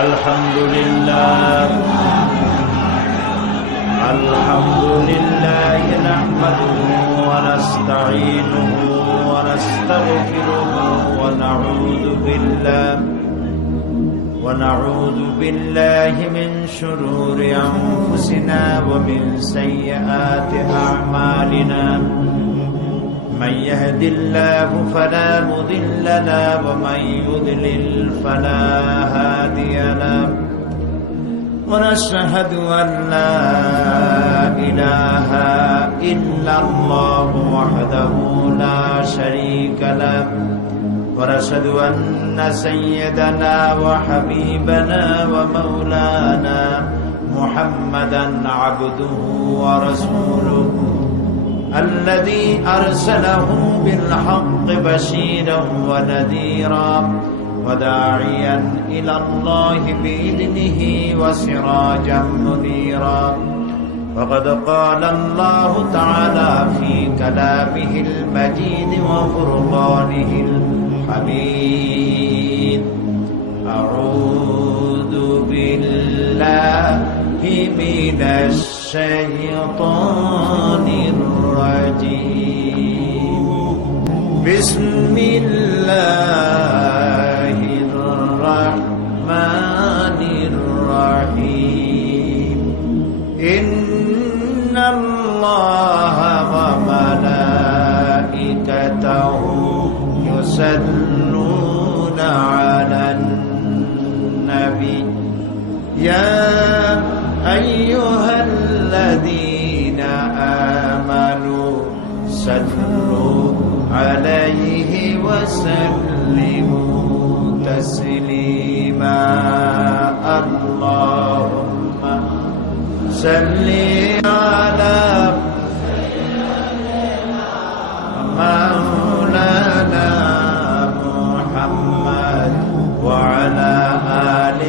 الحمد لله نحمده ونستعينه ونستغفره ونعوذ بالله من شرور أنفسنا ومن سيئات أعمالنا من يهد الله فلا مضل له ومن يضلل فلا هادي له ونشهد أن لا إله إلا الله وحده لا شريك له ونشهد أن سيدنا وحبيبنا ومولانا محمدا عبده ورسوله الذي أرسله بالحق بشيرا ونذيرا وداعيا إلى الله بإذنه وسراجا منيرا وقد قال الله تعالى في كلامه المجيد وفرقانه الحميد أعوذ بالله من الشيطان الرجيم بسم الله الرحمن الرحيم إن الله وملائكته يصلون على النبي يا أيها الذين آمنوا صلوا عليه وسلموا تسليما اللهم صل على مولانا محمد وعلى آل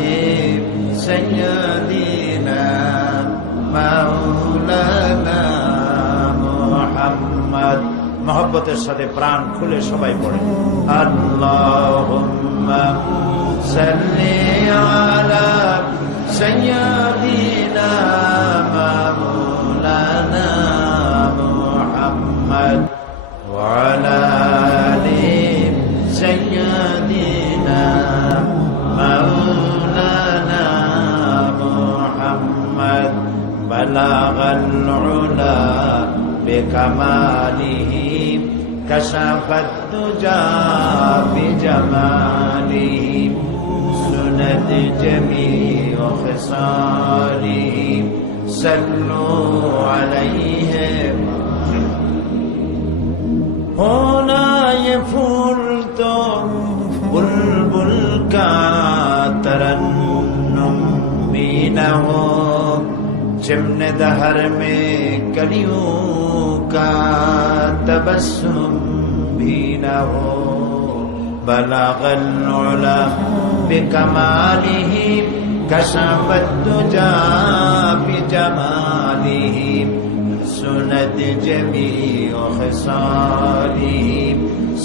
سيدنا مولانا محمد मोहब्बतेर साथे प्राण खुले सबाई पड़े अल्लाहुम्मा सल्ली अला सय्यिदिना मौलाना मुहम्मद व अला आलि सय्यिदिना मौलाना मुहम्मद बलगल उला بكماله كشف الدجى بجماله سند جميع خصاله صلوا عليه होना ये फूल तो बुलबुल का तरन्नुम भी न हो चिमने दहर में कलियों का तबस्सुम भी न हो बलगल उला बिकमालिही कशफत दुजा बिजमालिही सुनत जमीअ खिसालिही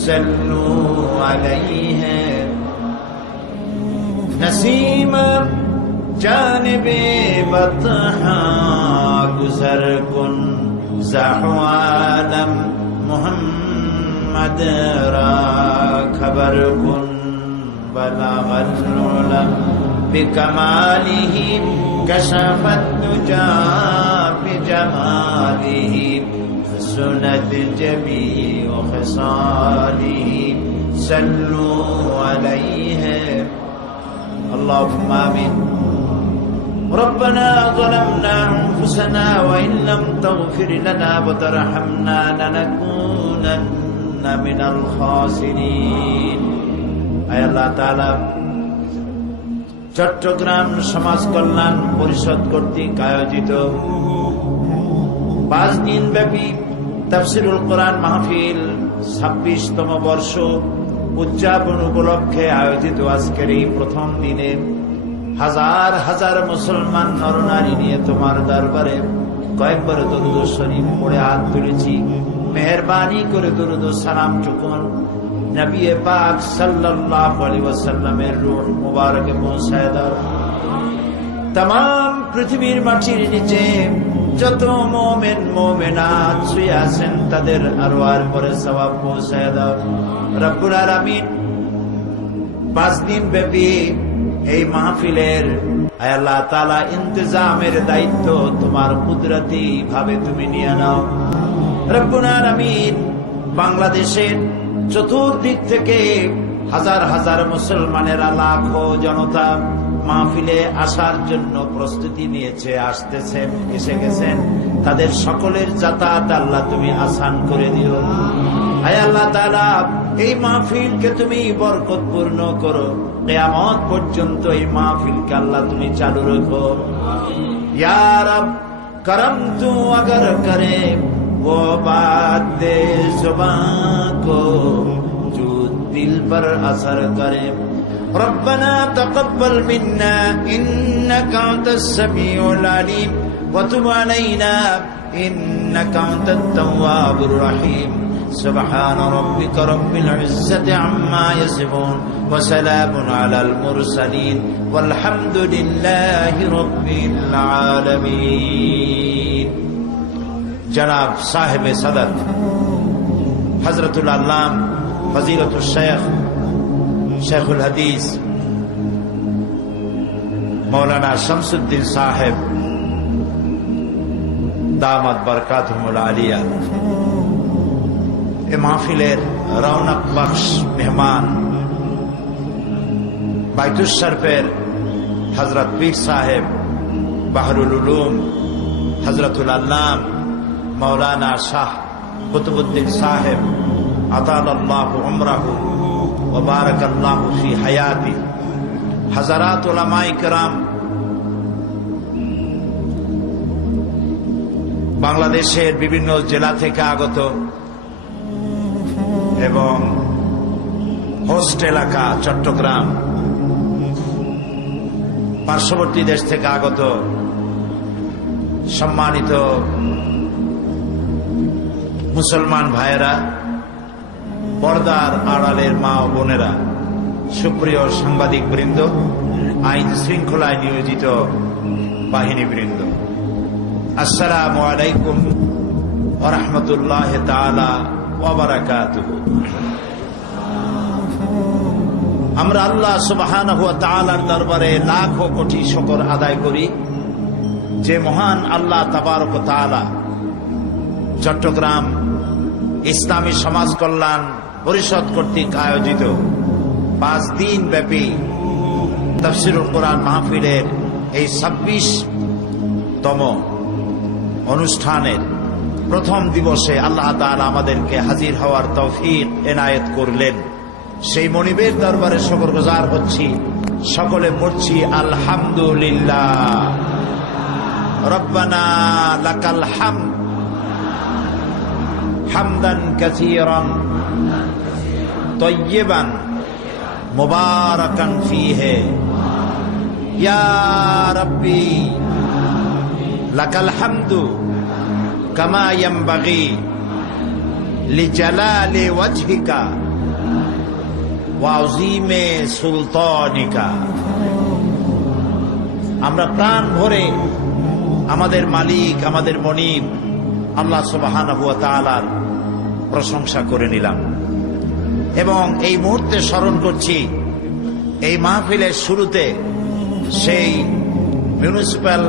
सल्लू अलैहि नसीम जानबे बतहा गुजर कुन ज़हवालम मुहम्मद रा खबर कुन बलगल उला बिकमालिही कशफत दुजा बिजमालिही सुनत जमीअ खिसालिही सल्लू अलैहि اللهم آمين ربنا ظلمنا أنفسنا وإن لم تغفر لنا وترحمنا لنكونن من الخاسرين أي الله تعالى চট্টগ্রাম সমাজ কল্যাণ পরিষদ কর্তৃক আয়োজিত 5 দিন ব্যাপী তাফসীরুল কোরআন মাহফিল 26তম বর্ষ উদযাপন উপলক্ষে আয়োজিত আজকের এই প্রথম দিনে হাজার হাজার মুসলমান নরনারী নিয়ে তোমার দরবারে কয়েকবার দরুদ শরীফ পড়ে হাত তুলেছি। মেহেরবানি করে দরুদ সালাম টুকুন নবী পাক সাল্লাল্লাহু আলাইহি ওয়াসাল্লামের রূহ মুবারকে পৌঁছায় দাও। तमाम পৃথিবীর মাটির নিচে যত মুমিন মুমিনাত শুয়ে আছেন তাদের আরওয়ার পরে সওয়াব পৌঁছায় দাও রব্বুল আলামিন। 5 দিন ব্যাপী এই মাহফিলের আয় আল্লাহ তাআলা ইন্তজামের দায়িত্ব তোমার কুদরতি ভাবে তুমি নিয়ে নাও রব্বুল আলামিন। বাংলাদেশের চতুর্দিক থেকে হাজার হাজার মুসলমানেরা লাখো জনতা মাহফিলে আসার জন্য প্রস্তুতি নিয়েছে, আসতেছেন, এসে গেছেন। তাদের সকলের যাতায়াত আল্লাহ তুমি আসান করে দিও। আয় আল্লাহ তাআলা এই মাহফিলকে তুমি বরকতপূর্ণ করো, কিয়ামত পর্যন্ত এই মাহফিলকে আল্লাহ তুমি চালু রাখো। ইয়া রব করম তু अगर करे वो बात दे जुबान को जो दिल पर असर करे। ربنا تقبل منا إنك أنت السميع العليم وتب علينا إنك أنت التواب الرحيم سبحان ربك رب العزة عما يصفون وسلام على المرسلين والحمد لله رب العالمين। جناب صاحب صدد حضرت العلام فضيلة الشيخ शेखुल हदीस मौलाना शमसुद्दीन साहेब दामत बरकातुहुल आलिया ए महफिलेर रौनक बख्श मेहमान बैतुल शरीफेर हजरत पीर साहेब बहरुल उलूम हजरतुल अल्लाम मौलाना शाह कुतुबुद्दीन साहेब अतालल्लाहु उम्रहु व बारकाल्लाहु फी हयाती, हज़रात उलमाए किराम, বাংলাদেশের বিভিন্ন জেলা থেকে আগত এবং হোস্ট এলাকা চট্টগ্রাম, পার্শ্ববর্তী দেশ থেকে আগত সম্মানিত মুসলমান ভাইয়েরা, পর্দার আড়ালের মা ও বোনেরা, সুপ্রিয় সাংবাদিক বৃন্দ, আইন শৃঙ্খলায় নিয়োজিত বাহিনী বৃন্দ, আসসালামু আলাইকুম ওয়া রাহমাতুল্লাহি তাআলা ওয়া বারাকাতুহু। আমরা আল্লাহ সুবহানাহু ওয়া তাআলার দরবারে লাখো কোটি শুকর আদায় করি যে মহান আল্লাহ তাবারক ওয়া তাআলা চট্টগ্রাম ইসলামী সমাজ কল্যাণ পরিষদ কর্তৃক আয়োজিত 5 দিন ব্যাপী তাফসীরুল কোরআন মাহফিলের এই 26তম অনুষ্ঠানের প্রথম দিবসে আল্লাহ তাআলা আমাদেরকে হাজির হওয়ার তৌফিক এনায়েত করলেন। সেই মনিবের দরবারে শুকরগুজার হচ্ছি, সকলে পড়ছি আলহামদুলিল্লাহ। রব্বানা লাকাল হামদ হামদান কাসীরান তাইয়্যিবান মুবারাকান ফীহি ইয়া রাব্বি লাকাল হামদু কামা ইয়ানবাগি লিজালালি ওয়াজহিকা ওয়া আযীমি সুলতানিকা। আমরা প্রাণ ভরে আমাদের মালিক, আমাদের মনিব আল্লাহ সুবহানাহু ওয়া তাআলার প্রশংসা করে নিলাম এবং এই মুহূর্তে স্মরণ করছি এই মাহফিলের শুরুতে সেই মিউনিসিপ্যাল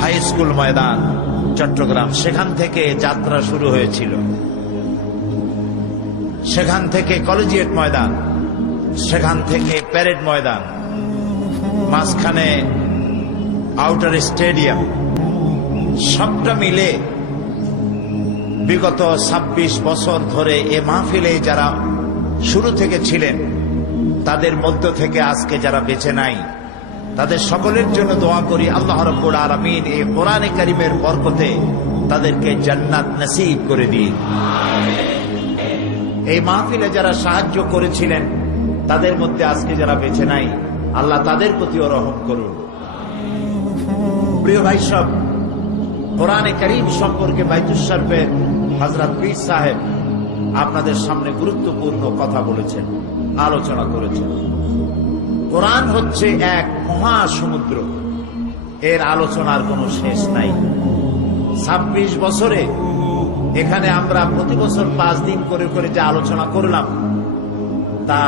হাই স্কুল ময়দান চট্টগ্রাম, সেখান থেকে যাত্রা শুরু হয়েছিল, সেখান থেকে কলেজিয়েট ময়দান, সেখান থেকে প্যারেড ময়দান, মাঝখানে আউটার স্টেডিয়াম, সবটা মিলে বিগত 26 বছর ধরে এ মাহফিলে যারা শুরু থেকে ছিলেন তাদের মধ্য থেকে আজকে যারা বেঁচে নাই তাদের সকলের জন্য দোয়া করি আল্লাহ রাব্বুল আলামিন এই কোরআনে কারীমের বরকতে তাদেরকে জান্নাত নসিব করে দিন। এই মাহফিলে যারা সাহায্য করেছিলেন তাদের মধ্যে আজকে যারা বেঁচে নাই আল্লাহ তাদের প্রতিও রহম করুন। প্রিয় ভাই সব, কোরআনে কারীম সম্পর্কে বাইতুল শরীফের হযরত পীর সাহেব আপনাদের সামনে গুরুত্বপূর্ণ কথা বলেছেন, আলোচনা করেছেন। কোরআন হচ্ছে এক মহাসমুদ্র, এর আলোচনার কোনো শেষ নাই। 26 বছরে এখানে আমরা প্রতি বছর 5 দিন করে করে যে আলোচনা করলাম, তা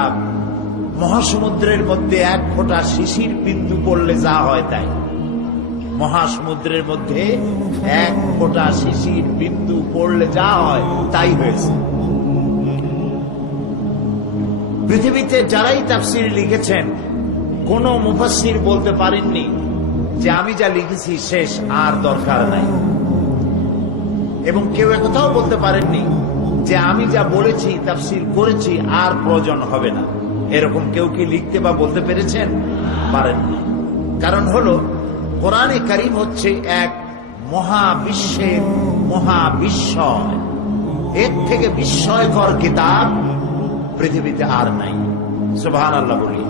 মহাসমুদ্রের মধ্যে এক ফোঁটা শিশির বিন্দু পড়লে যা হয় তাই। মহাসমুদ্রের মধ্যে এক ফোঁটা শিশির বিন্দু পড়লে যা হয় তাই হয়েছে। পৃথিবীতে যারাই তাফসীর লিখেছেন, কোন মুফাসসির বলতে পারেননি যে আমি যা লিখেছি শেষ, আর দরকার নাই। এবং কেউ একথাও বলতে পারেননি যে আমি যা বলেছি, তাফসীর করেছি, আর প্রয়োজন হবে না। এরকম কেউ কি লিখতে বা বলতে পেরেছেন? পারেননি। কারণ হলো কোরআনে কারীম হচ্ছে এক মহাবিশ্বের মহাবিস্ময়। এর থেকে বিস্ময়কর কিতাব পৃথিবীতে আর নাই। সুবহানাল্লাহ বলি।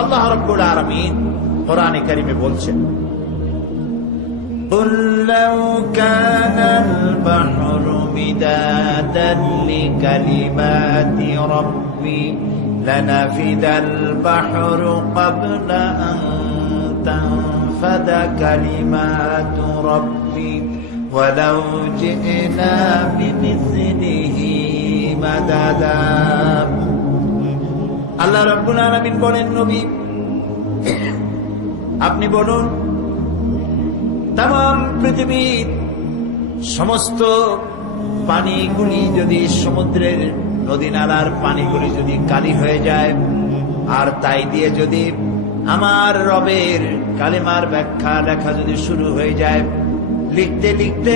আল্লাহ রাব্বুল আলামিন কোরআনে কারীমে বলছেন, قُلْ لَوْ كَانَ الْبَحْرُ مِدَادًا لِكَلِمَاتِ رَبِّي لَنَفِدَ الْبَحْرُ قَبْلَ أَنْ تَنْفَدَ كَلِمَاتُ رَبِّي وَلَوْ جِئْنَا بِمِثْلِهِ مَدَدًا। আল্লাহ রাব্বুল আলামিন বলেন, নবী আপনি বলুন, তাম পৃথিবীর সমস্ত পানিগুলি যদি, সমুদ্রের নদী নালার পানিগুলি যদি কালি হয়ে যায়, আর তাই দিয়ে যদি আমার রবের কালিমার ব্যাখ্যা লেখা যদি শুরু হয়ে যায়, লিখতে লিখতে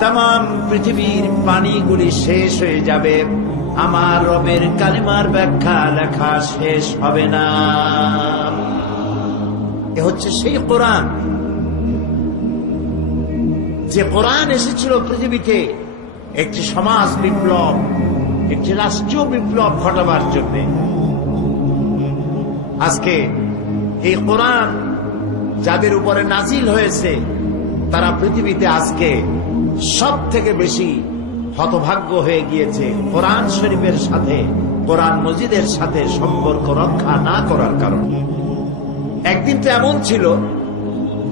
তাম পৃথিবীর পানিগুলি শেষ হয়ে যাবে, আমার রবের কালিমার ব্যাখ্যা লেখা শেষ হবে না। এ হচ্ছে সেই কোরআন, যে কোরআন এসেছিল পৃথিবীতে একটি সমাজ বিপ্লব, একটি রাষ্ট্রীয় বিপ্লব ঘটাবার জন্য। আজকে এই কোরআন যাদের উপরে নাজিল হয়েছে, তারা পৃথিবীতে আজকে সব থেকে বেশি হতভাগ্য হয়ে গিয়েছে কোরআন শরীফের সাথে, কোরআন মজিদের সাথে সম্পর্ক রক্ষা না করার কারণে। একদিন তো এমন ছিল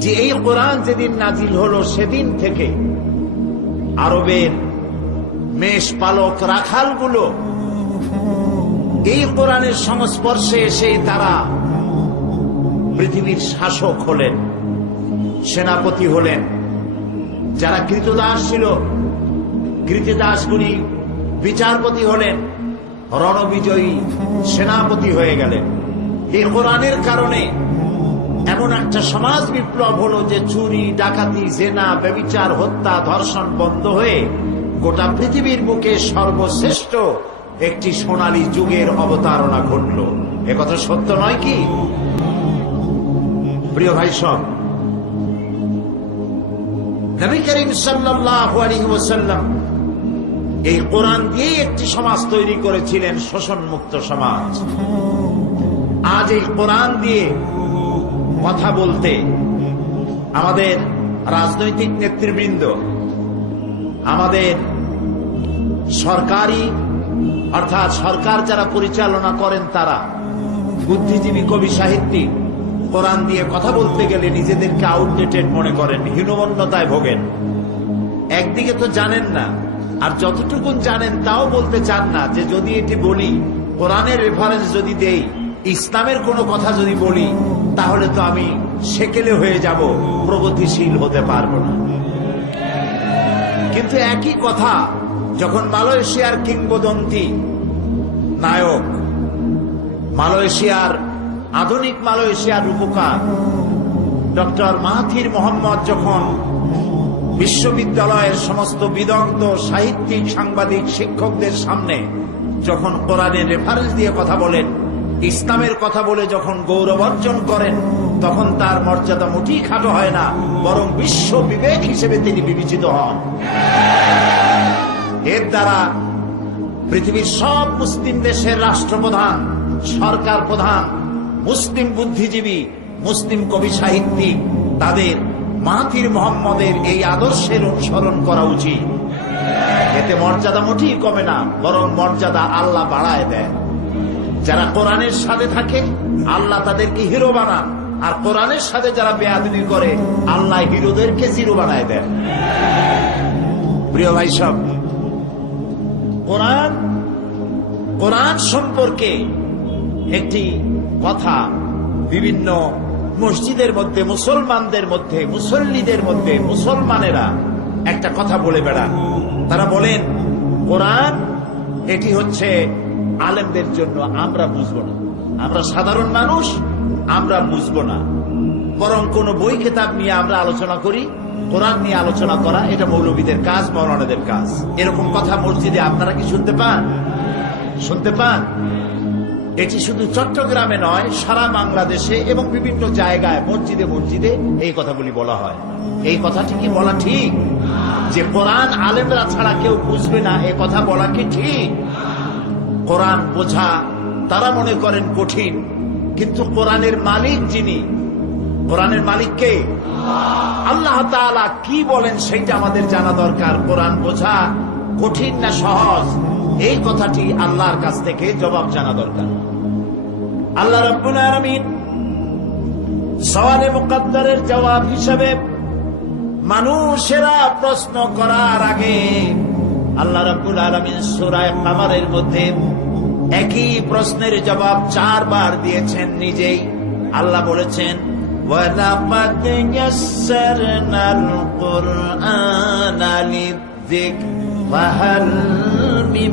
যে এই কোরআন যেদিন নাজিল হলো, সেদিন থেকে আরবের মেষ পালক রাখালগুলো এই কোরআনের সংস্পর্শে এসে তারা পৃথিবীর শাসক হলেন, সেনাপতি হলেন। যারা কৃতদাস ছিল, কৃতদাসগুলি বিচারপতি হলেন, রণবিজয়ী সেনাপতি হয়ে গেলেন। এই কোরআনের কারণে এমন একটা সমাজ বিপ্লব হলো যে চুরি, ডাকাতি, জেনা, ব্যভিচার, হত্যা, ধর্ষণ বন্ধ হয়ে গোটা পৃথিবীর বুকে সর্বশ্রেষ্ঠ একটি সোনালী যুগের অবতারণা ঘটল। একথা সত্য নয় কি? প্রিয় ভাই সব, নবী করিম সাল্লাল্লাহু আলাইহি ওয়াসাল্লাম এই কোরআন দিয়ে একটি সমাজ তৈরি করেছিলেন, শোষণ মুক্ত সমাজ। আজ এই কোরআন দিয়ে কথা বলতে আমাদের রাজনৈতিক নেতৃবৃন্দ, আমাদের সরকারি অর্থাৎ সরকার যারা পরিচালনা করেন, তারা বুদ্ধিজীবী, কবি, সাহিত্যিক কোরআন দিয়ে কথা বলতে গেলে নিজেদেরকে আউটডেটেড মনে করেন, হীনমন্যতায় ভোগেন। একদিকে তো জানেন না, আর যতটুকু জানেন তাও বলতে চান না যে যদি এটি বলি, কোরআনের রেফারেন্স যদি দেই, ইসলামের কোনো কথা যদি বলি, তাহলে তো আমি সেকেলে হয়ে যাব, প্রগতিশীল হতে পারবো না। কিন্তু একই কথা যখন মালয়েশিয়ার কিংবদন্তি নায়ক, মালয়েশিয়ার আধুনিক মালয়েশিয়ার রূপকার ডক্টর মাহাথির মোহাম্মদ যখন বিশ্ববিদ্যালয়ের সমস্ত বিদগ্ধ সাহিত্যিক, সাংবাদিক, শিক্ষকদের সামনে যখন কোরআনের রেফারেন্স দিয়ে কথা বলেন, ইসলামের কথা বলে যখন গৌরব অর্জন করেন, তখন তার মর্যাদা মোটেই খাটো হয় না, বরং বিশ্ব বিবেক হিসেবে তিনি বিবেচিত হন। এর দ্বারা পৃথিবীর সব মুসলিম দেশের রাষ্ট্রপ্রধান, সরকার প্রধান, মুসলিম বুদ্ধিজীবী, মুসলিম কবি, সাহিত্যিক, তাদের মাহাথির মোহাম্মদের এই আদর্শের অনুসরণ করা উচিত। এতে মর্যাদা মোটেই কমে না, বরং মর্যাদা আল্লাহ বাড়ায় দেয়। যারা কোরআনের সাথে থাকে আল্লাহ তাদেরকে হিরো বানান, আর কোরআনের সাথে যারা বেয়াদবি করে আল্লাহ হিরোদেরকে জিরো বানায় দেন। প্রিয় ভাই সব, কোরআন সম্পর্কে একটি কথা বিভিন্ন মসজিদের মধ্যে, মুসলমানদের মধ্যে, মুসল্লিদের মধ্যে মুসলমানেরা একটা কথা বলে বেড়ান। তারা বলেন কোরআন এটি হচ্ছে আলেমদের জন্য, আমরা বুঝবো না, আমরা সাধারণ মানুষ, আমরা বুঝবো না, বরং কোন বই কিতাব নিয়ে আমরা আলোচনা করি। কোরআন নিয়ে আলোচনা করা এটা মৌলবীদের কাজ, মাওলানাদের কাজ। এরকম কথা মসজিদে আপনারা কি শুনতে পান? শুনতে পান? এটি শুধু চট্টগ্রামে নয়, সারা বাংলাদেশে এবং বিভিন্ন জায়গায় মসজিদে মসজিদে এই কথাগুলি বলা হয়। এই কথাটি কি বলা ঠিক যে কোরআন আলেমরা ছাড়া কেউ বুঝবে না? এ কথা বলা কি ঠিক? কোরআন বোঝা তারা মনে করেন কঠিন, কিন্তু কোরআনের মালিক যিনি, কোরআনের মালিক কে? আল্লাহ তাআলা কি বলেন সেটা আমাদের জানা দরকার। কোরআন বোঝা কঠিন না সহজ, এই কথাটি আল্লাহর কাছ থেকে জবাব জানা দরকার। আল্লাহ রাব্বুল আলামিন সওয়ালে মুকদ্দারের জবাব হিসেবে মানুষেরা প্রশ্ন করার আগে আল্লাহ রাব্বুল আলামিন সূরা কামারের মধ্যে একই প্রশ্নের জবাব 4 বার দিয়েছেন নিজেই। আল্লাহ বলেছেন ওয়ালাকাদ ইয়াসসারনাল কুরআনা লিযিকর ফাহাল মিন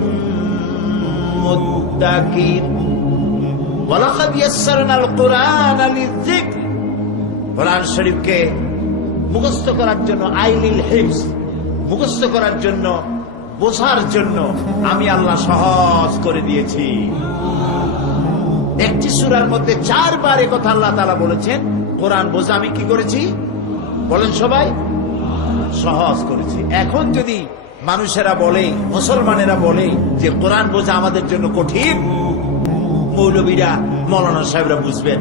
মুদ্দাকির। ওয়ালাকাদ ইয়াসসারনাল কুরআনা লিযিকর, কোরআন শরীফকে মুখস্থ করার জন্য, আইলিল হিফজ, মুখস্থ করার জন্য, বোঝার জন্য আমি আল্লাহ সহজ করে দিয়েছি। একটি সূরার মধ্যে 4 বার এ কথা আল্লাহ তাআলা বলেছেন। কোরআন বোঝা আমি কি করেছি বলেন সবাই? সহজ করেছি। এখন যদি মানুষেরা বলে, মুসলমানেরা বলে যে কোরআন বোঝা আমাদের জন্য কঠিন, মৌলবীরা, মাওলানা সাহেবরা বুঝবেন,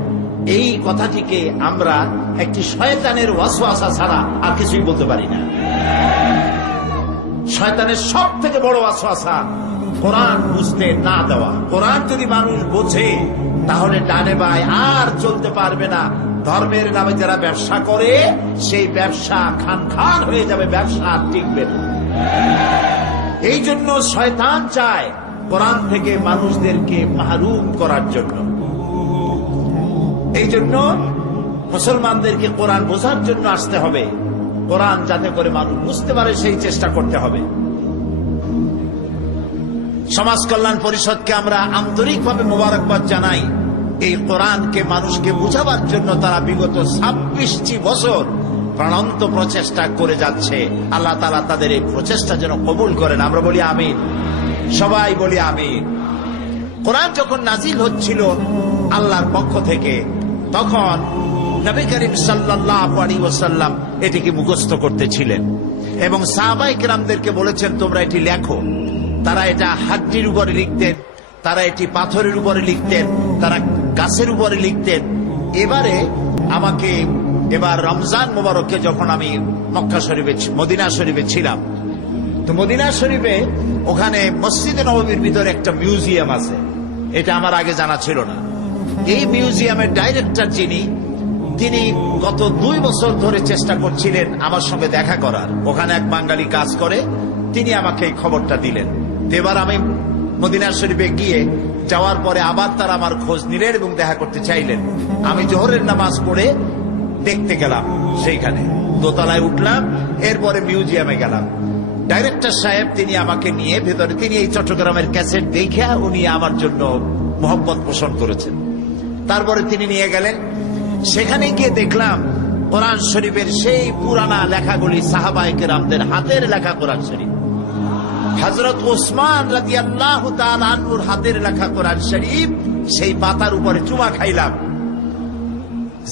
এই কথাটিকে আমরা একটি শয়তানের ওয়াসওয়াসা ছাড়া আর কিছুই বলতে পারি না। শয়তানের সব থেকে বড় ওয়াসওয়াসা কোরআন বুঝতে না দেওয়া। কোরআন যদি মানুষ বোঝে তাহলে ডানে বায় আর চলতে পারবে না। ধর্মের নামে যারা ব্যবসা করে সেই ব্যবসা খান খান হয়ে যাবে, ব্যবসা আর টিকবে না। এই জন্য শয়তান চায় কোরআন থেকে মানুষদেরকে মাহরুম করার জন্য। এই জন্য মুসলমানদেরকে কোরআন বোঝার জন্য আসতে হবে, কোরআন যাতে করে মানুষ বুঝতে পারে সেই চেষ্টা করতে হবে। সমাজ কল্যাণ পরিষদকে আমরা আন্তরিকভাবে মোবারকবাদ জানাই। এই কোরআনকে মানুষকে বুঝাবার জন্য তারা বিগত 26টি বছর প্রাণান্ত প্রচেষ্টা করে যাচ্ছে। আল্লাহ তাআলা তাদের এই প্রচেষ্টা যেন কবুল করেন। আমরা বলি আমিন, সবাই বলি আমিন। কোরআন যখন নাজিল হচ্ছিল আল্লাহর পক্ষ থেকে, তখন নবী করিম সাল্লাল্লাহু আলাইহি ওয়াসাল্লাম এটিকে মুখস্থ করতেছিলেন এবং সাহাবায়ে কেরামদেরকে বলেছেন তোমরা এটি লেখো। তারা এটা হাড্ডির উপরে লিখতেন, তারা এটি পাথরের উপরে লিখতেন, তারা গাছের উপরে লিখতেন। এবার রমজান মোবারকে যখন আমি মক্কা শরীফে, মদিনা শরীফে ছিলাম, তো মদিনা শরীফে ওখানে মসজিদে নববীর ভিতরে একটা মিউজিয়াম আছে। এটা আমার আগে জানা ছিল না। এই মিউজিয়ামের ডাইরেক্টর যিনি, তিনি গত 2 বছর ধরে চেষ্টা করছিলেন আমার সঙ্গে দেখা করার। ওখানে এক বাঙালি কাজ করে, তিনি আমাকে এই খবরটা দিলেন। এবার আমি মদিনা শরীফে যাওয়ার পরে আবার তারা আমার খোঁজ নিলেন এবং দেখা করতে চাইলেন। আমি জোহরের নামাজ পড়ে দেখতে গেলাম, সেইখানে দোতলায় উঠলাম, এরপরে মিউজিয়ামে গেলাম। ডাইরেক্টর সাহেব তিনি আমাকে নিয়ে ভেতরে, তিনি এই চট্টগ্রামের ক্যাসেট দেখে উনি আমার জন্য মহব্বত পোষণ করেছেন। তারপরে তিনি নিয়ে গেলেন, সেখানে গিয়ে দেখলাম কোরআন শরীফের সেই পুরানা লেখাগুলি, সাহাবায়ে কেরামদের হাতের লেখা কোরআন শরীফ। হযরত ওসমান রাদিয়াল্লাহু তাআলা আনহুর হাতের লেখা কোরআন শরীফ, সেই পাতার উপরে চুমা খাইলাম।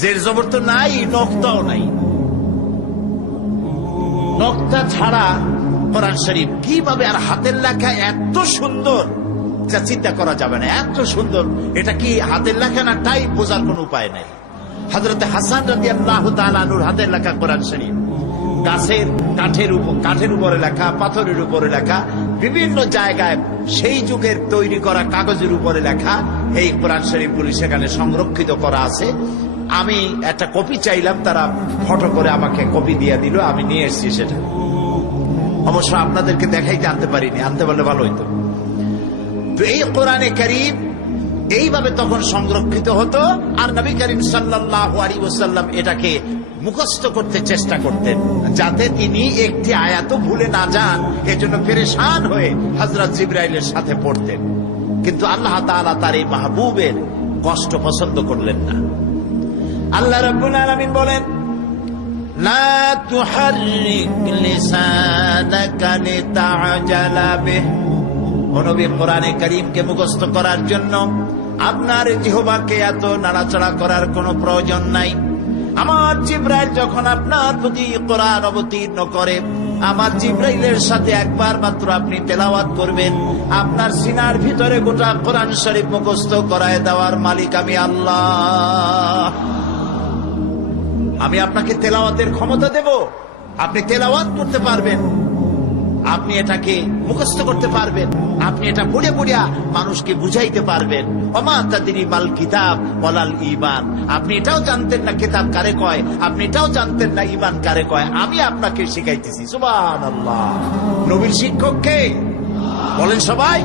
জের জবর তো নাই, নক্তাও নাই, নক্তা ছাড়া কোরআন শরীফ কিভাবে, আর হাতের লেখা এত সুন্দর যা চিন্তা করা যাবে না, এত সুন্দর। এটা কি হাতের লেখা না টাইপ, বোঝার কোন উপায় নাই। হযরত হাসান রাদিয়াল্লাহু তাআলা আনহুর হাতের লেখা কোরআন শরীফ, গাছের কাঠের উপরে লেখা, পাথরের উপরে লেখা, বিভিন্ন জায়গায় সেই যুগের তৈরি করা কাগজের উপরে লেখা এই কোরআন শরীফগুলি সেখানে সংরক্ষিত করা আছে। আমি একটা কপি চাইলাম, তারা ফটো করে আমাকে কপি দিয়ে দিল, আমি নিয়ে এসেছি সেটা। অবশ্য আপনাদেরকে দেখাইতে আনতে পারিনি, আনতে পারলে ভালো হইতো। তো এই কোরআনে কারীম এইভাবে তখন সংরক্ষিত হতো, আর নবী করিম সাল্লাল্লাহু আলাইহি ওয়াসাল্লাম এটাকে মুখস্থ করতে চেষ্টা করতেন, যাতে তিনি একটি আয়াতও ভুলে না যান। এজন্য পেরেশান হয়ে হযরত জিবরাইলের সাথে পড়তেন। কিন্তু আল্লাহ তাআলা তার এই মাহবুবের কষ্ট পছন্দ করলেন না। আল্লাহ রাব্বুল আলামিন বলেন, লা তুহাররিক লিসানাকা লিতা'জালা বিহি। ও নবী, কোরআনে কারীমকে মুখস্থ করার জন্য আপনার জিহ্বাকে এত নাড়াচাড়া করার কোনো প্রয়োজন নাই। আমার জিবরাইল যখন আপনার প্রতি কোরআন অবতীর্ণ করে, আমার জিবরাইলের সাথে একবার মাত্র আপনি তেলাওয়াত করবেন, আপনার সিনার ভিতরে গোটা কোরআন শরীফ মুখস্থ করায় দেওয়ার মালিক আমি আল্লাহ। আমি আপনাকে তেলাওয়াতের ক্ষমতা দেব, আপনি তেলাওয়াত করতে পারবেন, আপনি এটাকে মুখস্থ করতে পারবেন, আপনি এটা পড়ে পড়িয়া মানুষকে বুঝাইতে পারবেন। ওমা তাদরি মাল কিতাব ওয়ালাল ঈমান। আপনি এটাও জানতেন না কিতাব কারে কয়, আপনি এটাও জানতেন না ঈমান কারে কয়, আমি আপনাকে শিখাইতেছি। সুবহানাল্লাহ। নবীর শিক্ষক কে বলেন সবাই?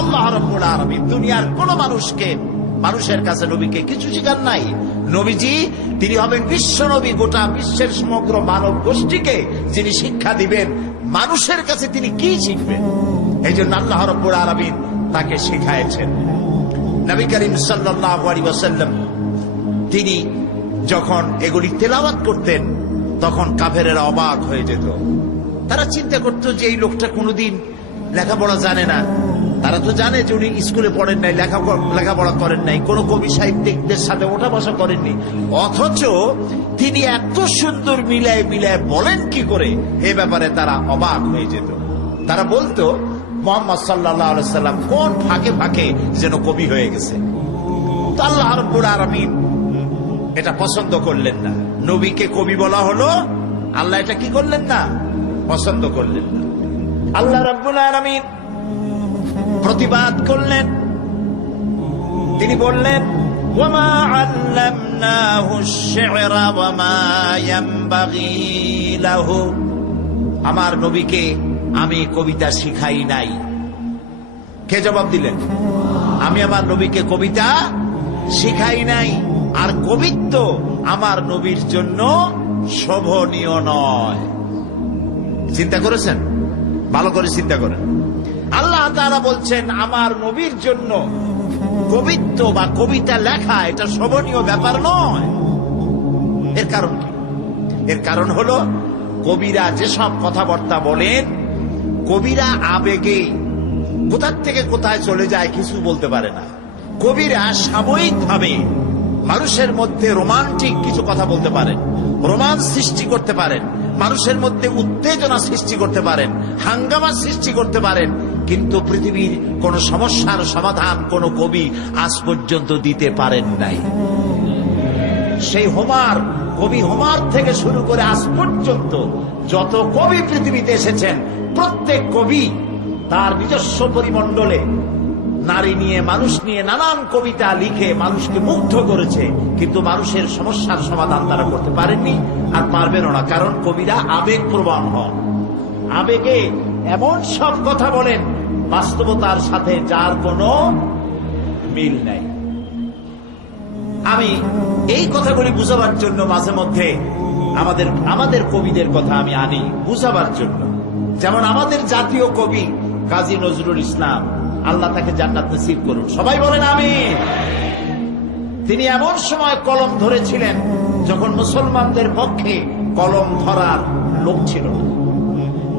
আল্লাহ রাব্বুল আলামিন। দুনিয়ার কোন মানুষের কাছে নবীকে কিছু শিখান নাই। নবীজি তিনি হবেন বিশ্ব নবী, গোটা বিশ্বের সমগ্র মানব গোষ্ঠীকে যিনি শিক্ষা দিবেন। মানুষের কাছে তিনি কি শিখবেন? এই জন্য আল্লাহ রাব্বুল আলামিন তাকে শিখাইছেন। নবী করিম সাল্লাল্লাহু আলাইহি ওয়াসাল্লাম তিনি যখন এগুলি তেলাওয়াত করতেন, তখন কাফেরেরা অবাক হয়ে যেত। তারা চিন্তা করত যে এই লোকটা কোনোদিন লেখাপড়া জানে না। তারা তো জানে যে উনি স্কুলে পড়েন নাই, লেখাপড়া করেন নাই, কোন কবি সাহিত্যিকদের সাথে ওঠা বসা করেননি, অথচ তিনি এত সুন্দর মিলায় বলেন কি করে, এ ব্যাপারে তারা অবাক হয়ে যেত। তারা বলতো মুহাম্মদ সাল্লাল্লাহু আলাইহি ওয়াসাল্লাম কোন ফাঁকে ফাঁকে যেন কবি হয়ে গেছে। তো আল্লাহ রাব্বুল আলামিন এটা পছন্দ করলেন না। নবীকে কবি বলা হলো, আল্লাহ এটা কি করলেন না? পছন্দ করলেন না। আল্লাহ রাব্বুল আলামিন প্রতিবাদ করলেন। তিনি বললেন, ওয়ামা আল্লামনাহু আশ-শি'রা ওয়ামা ইয়ানবাগী লাহু। আমার নবীকে আমি কবিতা শিখাই নাই। কে জবাব দিলেন? আমি আমার নবীকে কবিতা শিখাই নাই। আর কবিত্ব আমার নবীর জন্য শোভনীয় নয়। চিন্তা করেছেন? ভালো করে চিন্তা করেন। আল্লাহ তাআলা বলছেন আমার নবীর জন্য কবিত্ব বা কবিতা লেখা এটা শোভনীয় ব্যাপার নয়। এর কারণ কি? এর কারণ হলো কবিরা যেসব কথাবার্তা বলেন, কবিরা আবেগে কোথা থেকে কোথায় চলে যায় কিছু বলতে পারে না। কবিরা সাময়িকভাবে মানুষের মধ্যে রোমান্টিক কিছু কথা বলতে পারেন, রোমান্স সৃষ্টি করতে পারেন, মানুষের মধ্যে উত্তেজনা সৃষ্টি করতে পারেন, হাঙ্গামা সৃষ্টি করতে পারেন, কিন্তু পৃথিবীর কোন সমস্যার সমাধান কোন কবি আজ পর্যন্ত দিতে পারেন নাই। সেই কবি হোমার থেকে শুরু করে আজ পর্যন্ত যত কবি পৃথিবীতে এসেছেন, প্রত্যেক কবি তার নিজস্ব পরিমণ্ডলে নারী নিয়ে, মানুষ নিয়ে নানান কবিতা লিখে মানুষকে মুগ্ধ করেছে, কিন্তু মানুষের সমস্যার সমাধান তারা করতে পারেননি, আর পারবেনও না। কারণ কবিরা আবেগপ্রবণ হন, আবেগে এমন সব কথা বলেন বাস্তবতার সাথে যার কোনো মিল নাই। আমি এই কথাগুলি বুঝাবার জন্য মাঝে মধ্যে আমাদের কবিদের কথা আমি আনি বুঝাবার জন্য। যেমন আমাদের জাতীয় কবি কাজী নজরুল ইসলাম, আল্লাহ তাকে জান্নাত নসিব করুন, সবাই বলেন আমিন। তিনি এমন সময় কলম ধরেছিলেন যখন মুসলমানদের পক্ষে কলম ধরার লোক ছিল না।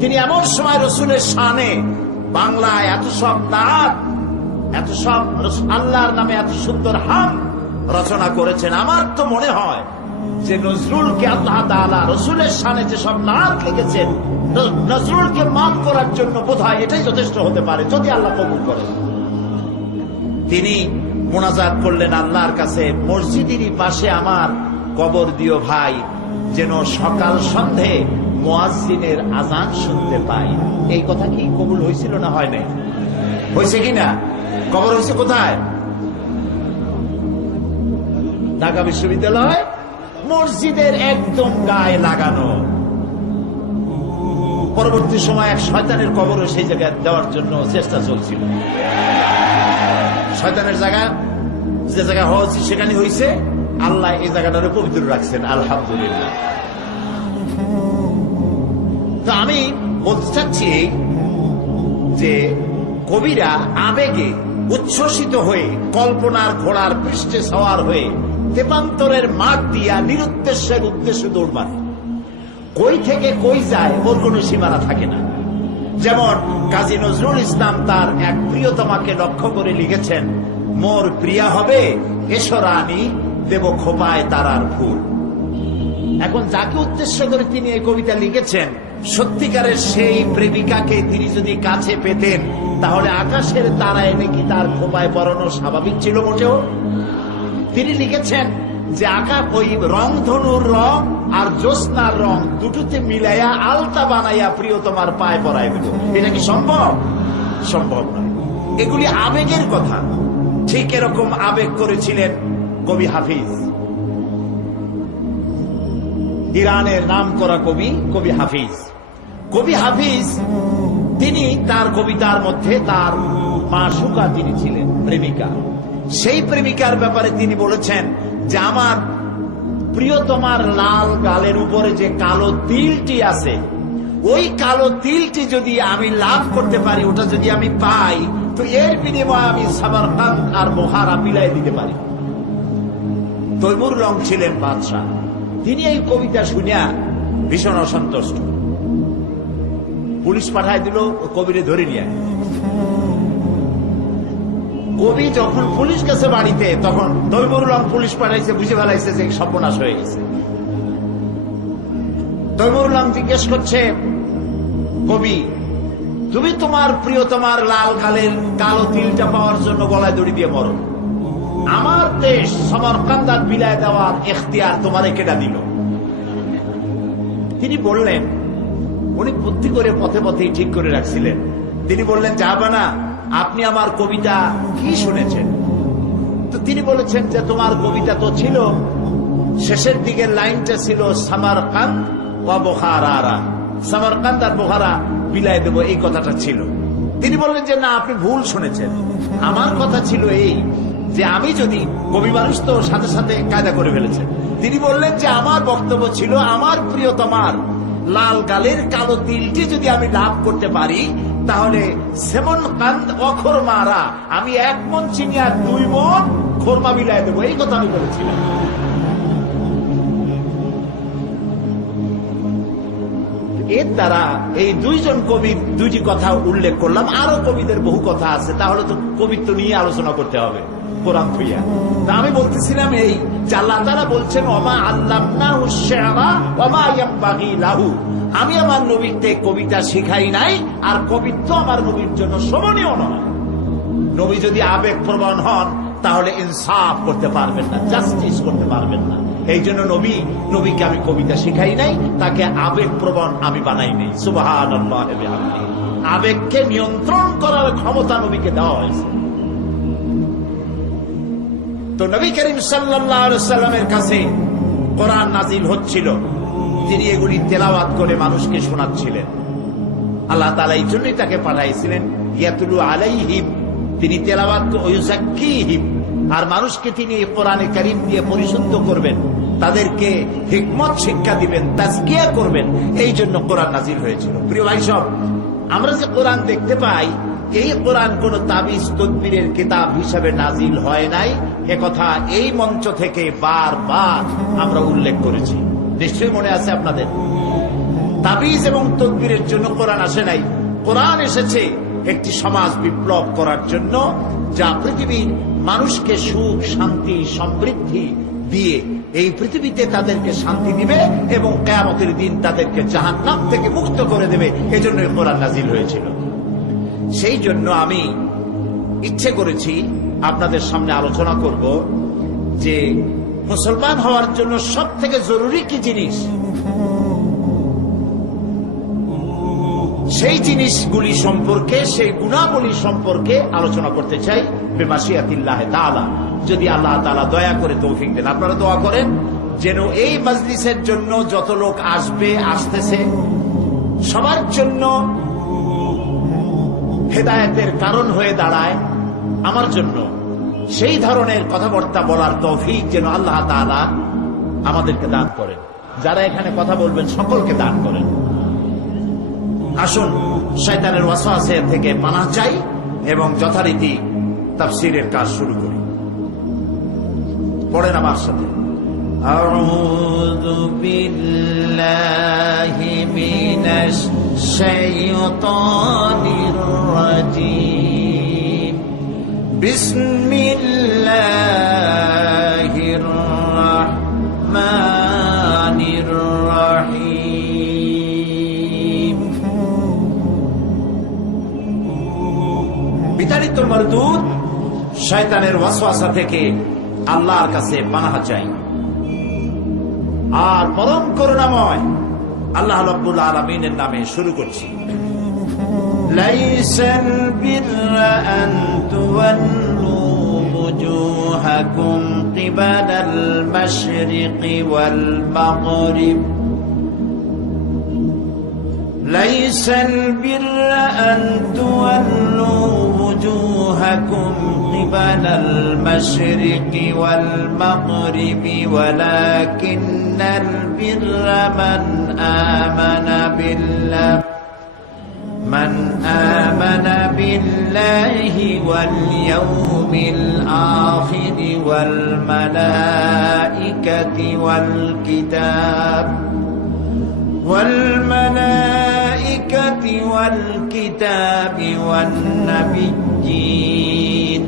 তিনি এমন সময় রসুলের শানে বাংলায় এত সব নাত, এত সব আল্লাহর নামে এত সুন্দর হাম রচনা করেছেন। আমার তো মনে হয় যে নজরুলকে আল্লাহ তাআলা রসুলের শানে যে সব নাত লিখেছেন, নজরুলকে মাফ করার জন্য বোধহয় এটাই যথেষ্ট হতে পারে, যদি আল্লাহ কবুল করেন। তিনি মুনাজাত করলেন আল্লাহর কাছে, মসজিদেরই পাশে আমার কবর দিও ভাই, যেন সকাল সন্ধে মুয়াজ্জিনের আজান শুনতে পাই। এই কথা কি কবুল হয়েছিল না হয় নাই? হয়েছে কিনা? কবর হয়েছে কোথায়? ঢাকা বিশ্ববিদ্যালয় মসজিদের একদম গায়ে লাগানো। পরবর্তী সময় এক শয়তানের কবরও সেই জায়গায় দেওয়ার জন্য চেষ্টা চলছিল। শয়তানের জায়গা যে জায়গায় হওয়া উচিত সেখানে হয়েছে। আল্লাহ এই জায়গাটারে পবিত্র রাখছেন, আলহামদুলিল্লাহ। তো আমি বলতে চাচ্ছি যে কবিরা আবেগে উচ্ছ্বসিত হয়ে কল্পনার ঘোড়ার পৃষ্ঠে সওয়ার হয়ে তেপান্তরের মাঠ দিয়া নিরুদ্দেশ্যের উদ্দেশ্যে দৌড় মারে। কই থেকে কই যায় ওর কোনো সীমানা থাকে না। যেমন কাজী নজরুল ইসলাম তার এক প্রিয়তমাকে লক্ষ্য করে লিখেছেন, মোর প্রিয়া হবে এসো রানী, দেব খোপায় তারার ফুল। এখন যাকে উদ্দেশ্য করে তিনি এই কবিতা লিখেছেন, সত্যিকারের সেই প্রেমিকাকে তিনি যদি কাছে পেতেন তাহলে আকাশের তারা এনে কি তার খোপায় পরানো স্বাভাবিক ছিল মোটেও? তিনি লিখেছেন যে ওই রংধনুর রং আর জ্যোৎস্নার রং দুটোতে মিলাইয়া আলতা বানাইয়া প্রিয়তমার পায়ে পরায় দিল। এটা কি সম্ভব? সম্ভব নয়। এগুলি আবেগের কথা। ঠিক এরকম আবেগ করেছিলেন কবি হাফিজ, ইরানের নাম করা কবি হাফিজ। কবি হাফিজ তিনি তার কবিতার মধ্যে তার মাশুকা যিনি ছিলেন, প্রেমিকা, সেই প্রেমিকার ব্যাপারে তিনি বলেছেন যে আমার প্রিয়তমার লাল গালের উপরে যে কালো তিলটি আছে, ওই কালো তিলটি যদি আমি লাভ করতে পারি, ওটা যদি আমি পাই, তো এর বিনিময়ে আমি সামারকান্দ আর বোখারা বিলাই দিতে পারি। তৈমুর লং ছিলেন বাদশাহ। তিনি এই কবিতা শুনিয়া ভীষণ অসন্তুষ্ট। পুলিশ পাঠায় দিল, কবিরে ধরে নিয়ে। কবি যখন পুলিশ গেছে বাড়িতে, তখন তৈমুর লং পুলিশ পাঠাইছে, বুঝে ফেলাইছে যে সর্বনাশ হয়ে গেছে। তৈমুর লং জিজ্ঞেস করছে, কবি তুমি তোমার প্রিয়তমার লাল গালের কালো তিলটা পাওয়ার জন্য গলায় দড়ি দিয়ে মরো, আমার দেশ সামারকান্দ বিলায় দেওয়ার এখতিয়ার তোমার কেডা দিল? তিনি বললেন, উনি বুদ্ধি করে পথে পথেই ঠিক করে রাখছিলেন। তিনি বললেন, জাহাপানা, আপনি আমার কবিতা কি শুনেছেন? তো তিনি বলেছেন যে তোমার কবিতা তো ছিল, শেষের দিকের লাইনটা ছিল সামারকান্দ ওয়া বুখারা, সামারকান্দ আর বুখারা বিলায় দেব, এই কথাটা ছিল। তিনি বললেন যে না, আপনি ভুল শুনেছেন। আমার কথা ছিল এই যে আমি যদি, কবি মানুষ তো সাথে সাথে কায়দা করে ফেলেছেন, তিনি বললেন যে আমার বক্তব্য ছিল আমার প্রিয়তমার লাল গালের কালো তিলটি যদি আমি লাভ করতে পারি, তাহলে সেমন কান্দ অখর মারা, আমি 1 মণ চিনি আর 2 মণ খোরমা বিলায় দেবো, এই কথা আমি বলেছিলাম। এর দ্বারা এই দুইজন কবির দুইটি কথা উল্লেখ করলাম। আরো কবিদের বহু কথা আছে, তাহলে তো কবিত্ব নিয়ে আলোচনা করতে হবে কোরআন থুইয়া। তা আমি বলতেছিলাম এই যে আল্লাহ তাআলা বলছেন, ওমা আল্লামনাহু শি'রা ওমা ইয়ানবাগি লাহু, আমি আমার নবীকে কবিতা শিখাই নাই, আর কবিত্ব আমার নবীর জন্য শোভনীয় নয়। নবী যদি আবেগ প্রবণ হন তাহলে ইনসাফ করতে পারবেন না, জাস্টিস করতে পারবেন না। এই জন্য নবীকে আমি কবিতা শিখাই নাই, তাকে আবেগ প্রবণ আমি বানাই নাই। সুবহানাল্লাহ ওয়া বিহামদিহি। আবেগকে নিয়ন্ত্রণ করার ক্ষমতা নবীকে দেওয়া হয়েছে। তো নবী করিম সাল্লাল্লাহু আলাইহি ওয়াসাল্লামের কাছে কোরআন নাজিল হচ্ছিল, তিনি এগুলি তেলাওয়াত করে মানুষকে শোনাচ্ছিলেন। আল্লাহ তাআলা এই জন্যই তাকে পাঠাইছিলেন, ইয়াতুলু আলাইহিম, তিনি তেলাওয়াত ওয়ায়ুযাক্কিহিম, আর মানুষকে তিনি কোরআনে কারীম দিয়ে পরিশুদ্ধ করবেন, তাদেরকে হিকমত শিক্ষা দিবেন, তাজকিয়া করবেন। এই জন্য কোরআন নাজিল হয়েছিল। প্রিয় ভাই সব, আমরা যে কোরআন দেখতে পাই, এই কোরআন কোন তাবিজ তদবিরের কিতাব হিসাবে নাজিল হয় নাই, একথা এই মঞ্চ থেকে বারবার আমরা উল্লেখ করেছি। নিশ্চয়ই মনে আছে আপনাদের। তাবিজ এবং তদবিরের জন্য কোরআন আসে নাই। কোরআন এসেছে একটি সমাজ বিপ্লব করার জন্য, যা পৃথিবীর মানুষকে সুখ, শান্তি, সমৃদ্ধি দিয়ে এই পৃথিবীতে তাদেরকে শান্তি দিবে এবং কিয়ামতের দিন তাদেরকে জাহান্নাম থেকে মুক্ত করে দেবে। এজন্য কোরআন নাজিল হয়েছিল। সেই জন্য আমি ইচ্ছে করেছি আপনাদের সামনে আলোচনা করব যে মুসলমান হওয়ার জন্য সব থেকে জরুরি কি জিনিস। সেই জিনিসগুলি সম্পর্কে, সেই গুণাবলী সম্পর্কে আলোচনা করতে চাই বিমাশিয়াতিল্লাহ তাআলা, যদি আল্লাহ তাআলা দয়া করে তৌফিক দেন। আপনারা দোয়া করেন যেন এই মজলিসের জন্য যত লোক আসতেছে সবার জন্য হেদায়েতের কারণ হয়ে দাঁড়ায়, আমার জন্য সেই ধরনের কথাবার্তা বলার তৌফিক যেন আল্লাহ তাআলা আমাদেরকে দান করেন। যারা এখানে কথা বলবেন সকলকে দান করেন। আসুন শয়তানের ওয়াসওয়াসা থেকে পানাহ চাই এবং যথারীতি তাফসীরের কাজ শুরু করি। পড়েন আমার সাথে, আউযু বিল্লাহি মিনাশ শাইতানির রাজীম, বিসমিল্লাহির রাহমানির রাহিম। বিতাড়িত মরদুদ শয়তানের ওয়াসওয়াসা থেকে আল্লাহর কাছে পানাহ চাই। আর পরম করুণাময় আল্লাহ রাব্বুল আলামিনের নামে শুরু করছি। লাইসাল বিররা আন তুওয়াল্লু ওয়ুজুহাকুম কিবালাল মাশরিকি ওয়াল মাগরিব, লাইসাল বিররা আন তুওয়াল্লু وجوهكم قبل المشرق والمغرب ولكن البر من آمن بالله واليوم الآخر والملائكة والكتاب والنبيين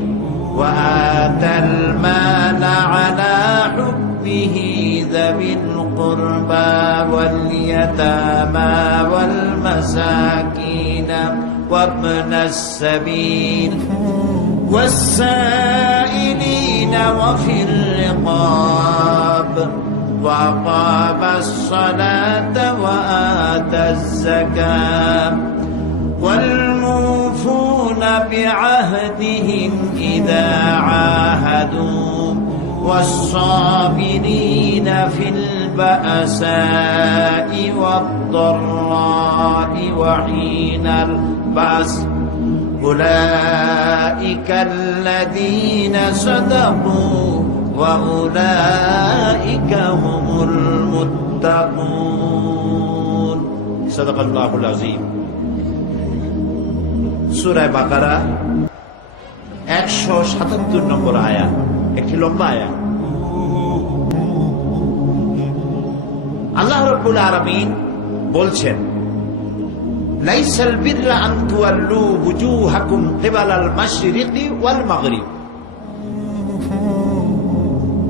وآتى المال على حبه ذوي القربى واليتامى والمساكين وابن السبيل والسائلين وفي الرقاب وأقام الصلاة وآتى الزكاة والموفون بعهدهم إذا عاهدوا والصابرين في البأساء والضراء وحين البأس أولئك الذين صدقوا وأولئك هم المتقون। صدق الله العظيم। সূরা বাকারা 177 নম্বর আয়াত, একটি লম্বা আয়াত। আল্লাহ রাব্বুল আলামিন বলছেন, লাইসাল বিররা আন তুওয়াল্লু ওয়ুজুহাকুম কিবালাল মাশরিকি ওয়াল মাগরিব,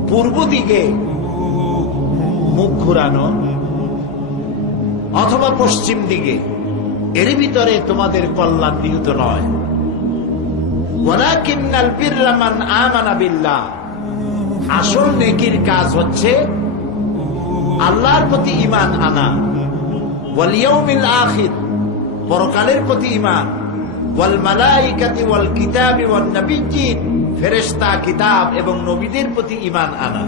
পূর্ব দিকে মুখ ঘুরানো অথবা পশ্চিম দিকে, এর ভিতরে তোমাদের কল্যাণ নিহিত নয়। ওয়ালাকিন্নাল বিররা মান আমানা বিল্লাহ, আসল নেকির কাজ হচ্ছে আল্লাহর প্রতি ঈমান আনা, ওয়াল ইয়াউমিল আখির, পরকালের প্রতি ঈমান, ওয়াল মালাইকাতি ওয়াল কিতাবি ওয়ান নাবিয়্যিন, ফেরেশতা, কিতাব এবং নবীদের প্রতি ঈমান আনা,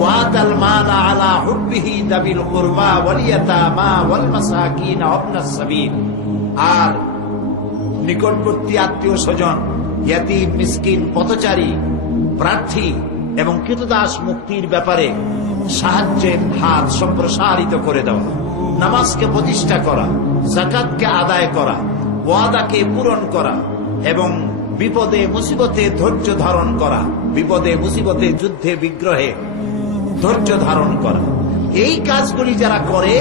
ওয়াতাল মালা আলা হুব্বিহি যাবিল কুরবা ওয়াল ইয়াতামা ওয়াল মাসাকিন ওয়াবনাস সাবিল, আর নিকটবর্তী আত্মীয় স্বজন, ইয়াতীম, মিসকিন, পথচারী, প্রার্থী এবং কৃতদাস মুক্তির ব্যাপারে সাহায্যের হাত সম্প্রসারিত করে দেওয়া, নামাজকে প্রতিষ্ঠা করা, যাকাতকে আদায় করা, ওয়াদাকে পূরণ করা এবং বিপদে মুসিবতে ধৈর্য ধারণ করা, বিপদে মুসিবতে যুদ্ধে বিগ্রহে ধৈর্য ধারণ করা। এই কাজগুলি যারা করে,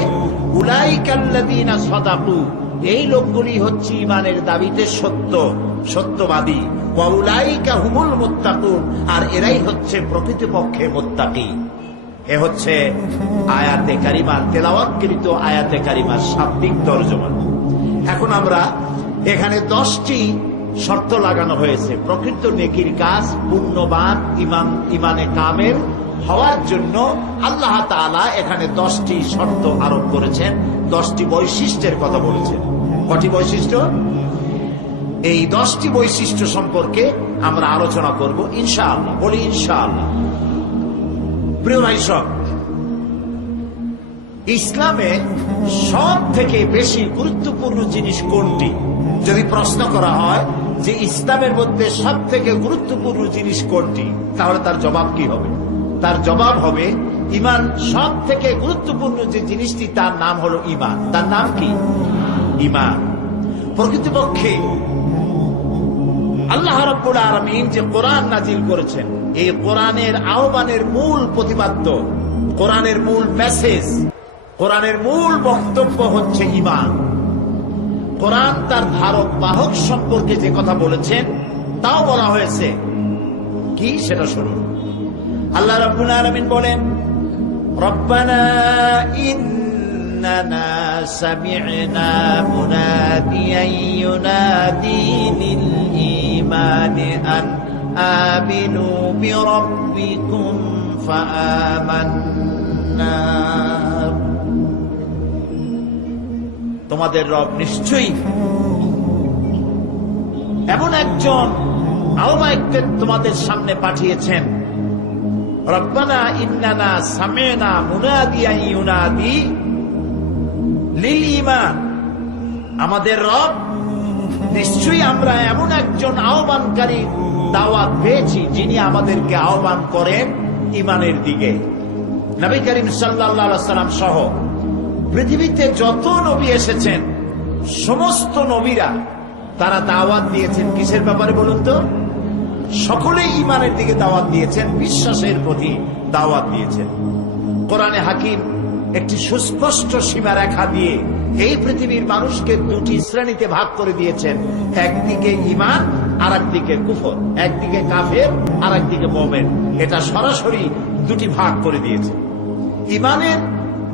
উলাইকাল্লাযীনা সাদাকু, এই লোকগুলি হচ্ছে ঈমানের দাবিতে সত্যবাদী, ওয়া উলাইকা হুমুল মুত্তাকুন, আর এরাই হচ্ছে প্রকৃতপক্ষে মুত্তাকি। এ হচ্ছে আয়াতে কারিমার, তেলাওয়াতকৃত আয়াতে কারিমার শাব্দিক তরজমা। এখন আমরা এখানে 10টি শর্ত লাগানো হয়েছে প্রকৃত নেকির কাজ পূর্ণবান ঈমানে কামেল হওয়ার জন্য। আল্লাহ তাআলা এখানে 10টি শর্ত আরোপ করেছেন, 10টি বৈশিষ্ট্যের কথা বলেছেন। কটি বৈশিষ্ট্য? এই 10টি বৈশিষ্ট্য সম্পর্কে আমরা আলোচনা করব ইনশাআল্লাহ। বলি ইনশাআল্লাহ। প্রিয় ভাই সব, ইসলামে সব থেকে বেশি গুরুত্বপূর্ণ জিনিস কোনটি? যদি প্রশ্ন করা হয় যে ইসলামের মধ্যে সব থেকে গুরুত্বপূর্ণ জিনিস কোনটি, তাহলে তার জবাব কি হবে? তার জবাব হবে ঈমান। সব থেকে গুরুত্বপূর্ণ যে জিনিসটি, তার নাম হলো ঈমান। তার নাম কি? ঈমান। প্রকৃতপক্ষে আল্লাহ রাব্বুল আলামিন যে কোরআন নাজিল করেছেন, এই কোরআনের আহ্বানের মূল প্রতিপাদ্য, কোরআনের মূল মেসেজ, কোরআনের মূল বক্তব্য হচ্ছে ঈমান। কোরআন তার ধারক বাহক সম্পর্কে যে কথা বলেছেন তাও বলা হয়েছে কি, সেটা শুনুন। আল্লাহ রাব্বুল আলামিন বলেন, রব্বানা ইন্নানা সামি'না মুনাদিয়ান ইউনাদি লিল ঈমানি আন আমিনু বিরাব্বিকুম ফাআমান্না। তোমাদের রব নিশ্চয়ই এমন একজন আহ্বায়ককে তোমাদের সামনে পাঠিয়েছেন। রব্বানা ইন্নানা সামি'না মুনাদিয়ান ইউনাদি লিল ঈমান। আমাদের রব নিশ্চয়ই আমরা এমন একজন আহ্বানকারী দাওয়াত পেয়েছি, যিনি আমাদেরকে আহ্বান করেন ঈমানের দিকে। নবী করিম সাল্লাল্লাহু আলাইহি ওয়াসাল্লাম সহ পৃথিবীতে যত নবী এসেছেন, সমস্ত নবীরা তারা দাওয়াত দিয়েছেন কিসের ব্যাপারে বলুন তো? সকলেই ঈমানের দিকে দাওয়াত দিয়েছেন, বিশ্বাসের প্রতি দাওয়াত দিয়েছেন। কোরআনে হাকিম একটি সুস্পষ্ট সীমারেখা দিয়ে এই পৃথিবীর মানুষকে দুটি শ্রেণীতে ভাগ করে দিয়েছেন। একদিকে ঈমান, আর একদিকে কুফর। একদিকে কাফের, আর একদিকে মুমিন। এটা সরাসরি দুটি ভাগ করে দিয়েছে। ঈমানের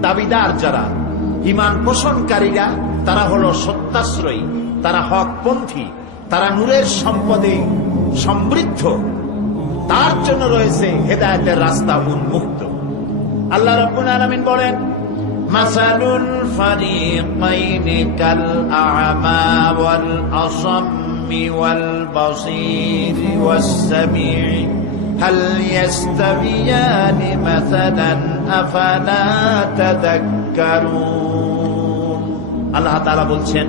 দাবিদার যারা, ঈমান পোষণকারীরা, তারা হলো সত্যাশ্রয়ী, তারা হকপন্থী, তারা নূরের সম্পদে সমৃদ্ধ, তার জন্য রয়েছে হেদায়েতের রাস্তা উন্মুক্ত। আল্লাহ রাব্বুল আলামিন বলেন, মাসালুল ফারিকাইনি কাল আ'মা ওয়াল আসাম্মি ওয়াল বাসীরি ওয়াস সামিঈ হাল ইয়াস্তাবিয়ানি মাসালান আফালা তাযাক্কারুন। আল্লাহ তাআলা বলছেন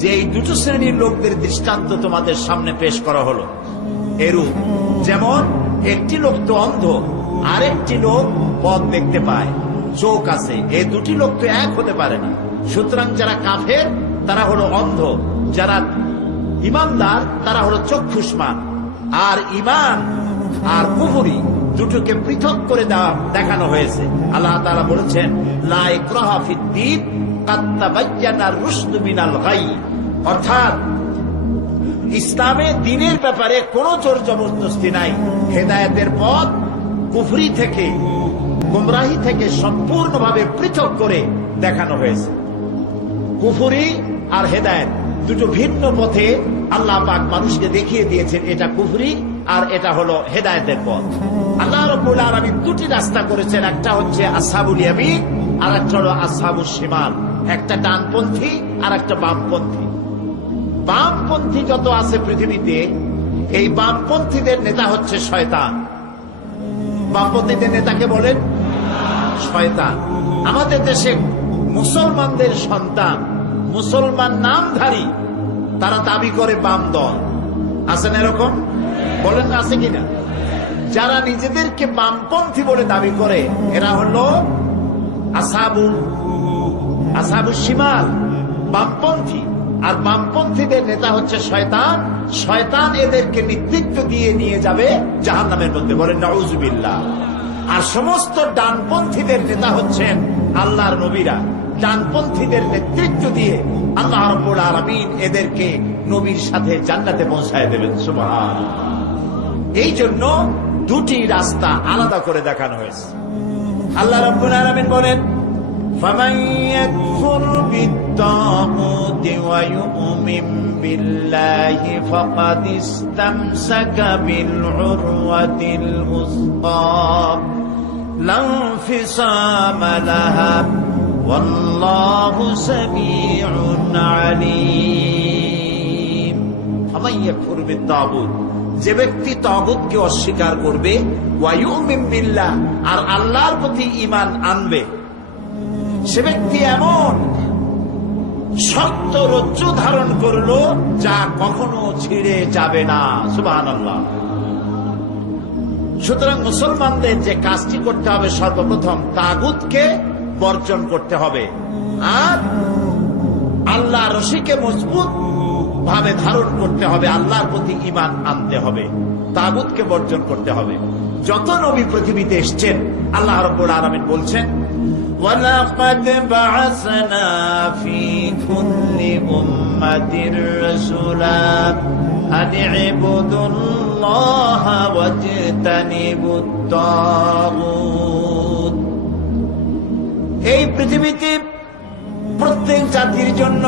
যে এই দুটো শ্রেণীর লোকদের দৃষ্টান্ত তোমাদের সামনে পেশ করা হলো। এরূপ যেমন একটি লোক তো অন্ধ, আরেকটি লোক পথ দেখতে পায়, চোখ আছে। এই দুটি লোক তো এক হতে পারে না। সুতরাং যারা কাফের তারা হলো অন্ধ, যারা ঈমানদার তারা হলো চক্ষুষ্মান। আর ঈমান আর কুফরি দুটোকে পৃথক করে দেখানো হয়েছে। আল্লাহ তাআলা বলেছেন, লা ইকরাহা ফিদ্দীন কাদ তাবায়্যানা রুশদু মিনাল গাই। অর্থাৎ ইসলামে দ্বীনের ব্যাপারে কোনো জোর জবরদস্তি নাই। হেদায়েতের পথ কুফরি থেকে, গুমরাহি থেকে সম্পূর্ণভাবে পৃথক করে দেখানো হয়েছে। কুফরি আর হেদায়েত দুটো ভিন্ন পথে আল্লাহ পাক মানুষকে দেখিয়ে দিয়েছেন, এটা কুফরি আর এটা হলো হেদায়েতের পথ। আল্লাহ রাব্বুল আলামিন দুটি রাস্তা করেছেন, একটা হচ্ছে আসহাবুল ইয়ামিন আর একটা হলো আসহাবুশ শিমাল। একটা ডানপন্থী আর একটা বামপন্থী। বামপন্থী যত আছে পৃথিবীতে, এই বামপন্থীদের নেতা হচ্ছে শয়তান। বামপন্থীদের নেতাকে বলেন শয়তান। আমাদের দেশে মুসলমানদের সন্তান, মুসলমান নামধারী, তারা দাবি করে বাম দল। আছেন এরকম? বলেন আছে কিনা? যারা নিজেদেরকে বামপন্থী বলে দাবি করে, এরা হলো আসহাবুশ শিমাল, বামপন্থী। আর বামপন্থীদের নেতা হচ্ছে শয়তান। শয়তান এদেরকে নেতৃত্ব দিয়ে নিয়ে যাবে জাহান্নামের মধ্যে। বলেন নাউযুবিল্লাহ। আর সমস্ত ডানপন্থীদের নেতা হচ্ছেন আল্লাহর নবীরা। ডানপন্থীদের নেতৃত্ব দিয়ে আল্লাহ রাব্বুল আলামিন এদেরকে নবীর সাথে জান্নাতে পৌঁছায় দেবেন। সুবহানাল্লাহ। এই জন্য দুটি রাস্তা আলাদা করে দেখানো হয়েছে। আল্লাহ রাব্বুল আলামিন বলেন, ফামান ইয়াকফুর বিত-তাগুতি ওয়া ইউমিন বিল্লাহি ফাকাদ ইসতামসাকা বিল উরওয়াতিল উসকা লা ইনফিসামা লাহা ওয়াল্লাহু সামিউন আলীম। ফামান ইয়াকফুর বিত-তাগুত, যে ব্যক্তি তাগুতকে অস্বীকার করবে, ওয়া ইউমিন বিল্লাহ, আর আল্লাহর প্রতি ঈমান আনবে, সে ব্যক্তি এমন শক্ত রজ্জু ধারণ করলো যা কখনো ছিঁড়ে যাবে না। সুবহানাল্লাহ। সুতরাং মুসলমানদের যে কাজটি করতে হবে, সর্বপ্রথম তাগুতকে বর্জন করতে হবে, আর আল্লাহ রশিকে মজবুত ভাবে ধারণ করতে হবে, আল্লাহর প্রতি ঈমান আনতে হবে, তাগুতকে বর্জন করতে হবে। যত নবী পৃথিবীতে এসেছেন, আল্লাহ রাব্বুল আলামিন বলছেন, وَلَقَدْ بَعَثْنَا فِي كُلِّ أُمَّةٍ رَسُولًا أَنِ اعْبُدُوا اللَّهَ وَاجْتَنِبُوا الطَّاغُوتَ। এই পৃথিবীতে প্রত্যেক জাতির জন্য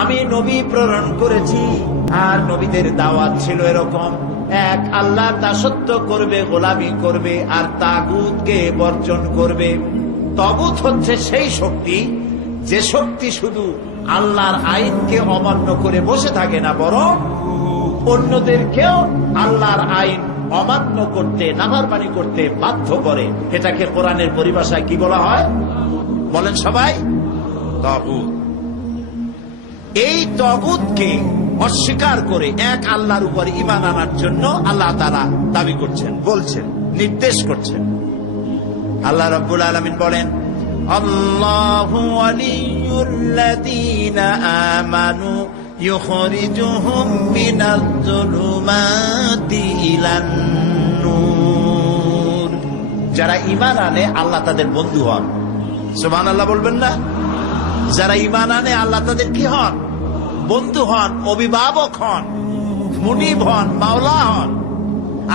আমি নবী প্রেরণ করেছি, আর নবীদের দাওয়াত ছিল এরকম, এক আল্লাহর দাসত্ব করবে, গোলামি করবে, আর তাগুতকে বর্জন করবে। তাগুত হচ্ছে সেই শক্তি, যে শক্তি শুধু আল্লাহর আইনকে অমান্য করে বসে থাকে না, বরং অন্যদেরকেও আল্লাহর আইন অমান্য করতে, নাফরমানি করতে বাধ্য করে। এটাকে কোরআনের পরিভাষায় কি বলা হয় বলেন সবাই? তাগুত। এই তাগুতকে অস্বীকার করে এক আল্লাহর উপর ঈমান আনার জন্য আল্লাহ তাআলা দাবি করছেন, বলছেন, নির্দেশ করছেন। আল্লাহ রাব্বুল আলামিন বলেন, আল্লাহু ওয়ালিয়ুল্লাযীনা আমানু ইউখরিজুহুম মিনাজ-জুলুমাতি ইলান নূর। যারা ঈমান আনে আল্লাহ তাদের বন্ধু হন। সুবহানাল্লাহ বলবেন না? যারা ঈমান আনে আল্লাহ তাদের কি হন? বন্ধু হন, অভিভাবক হন, মুনিব হন, মাওলা হন।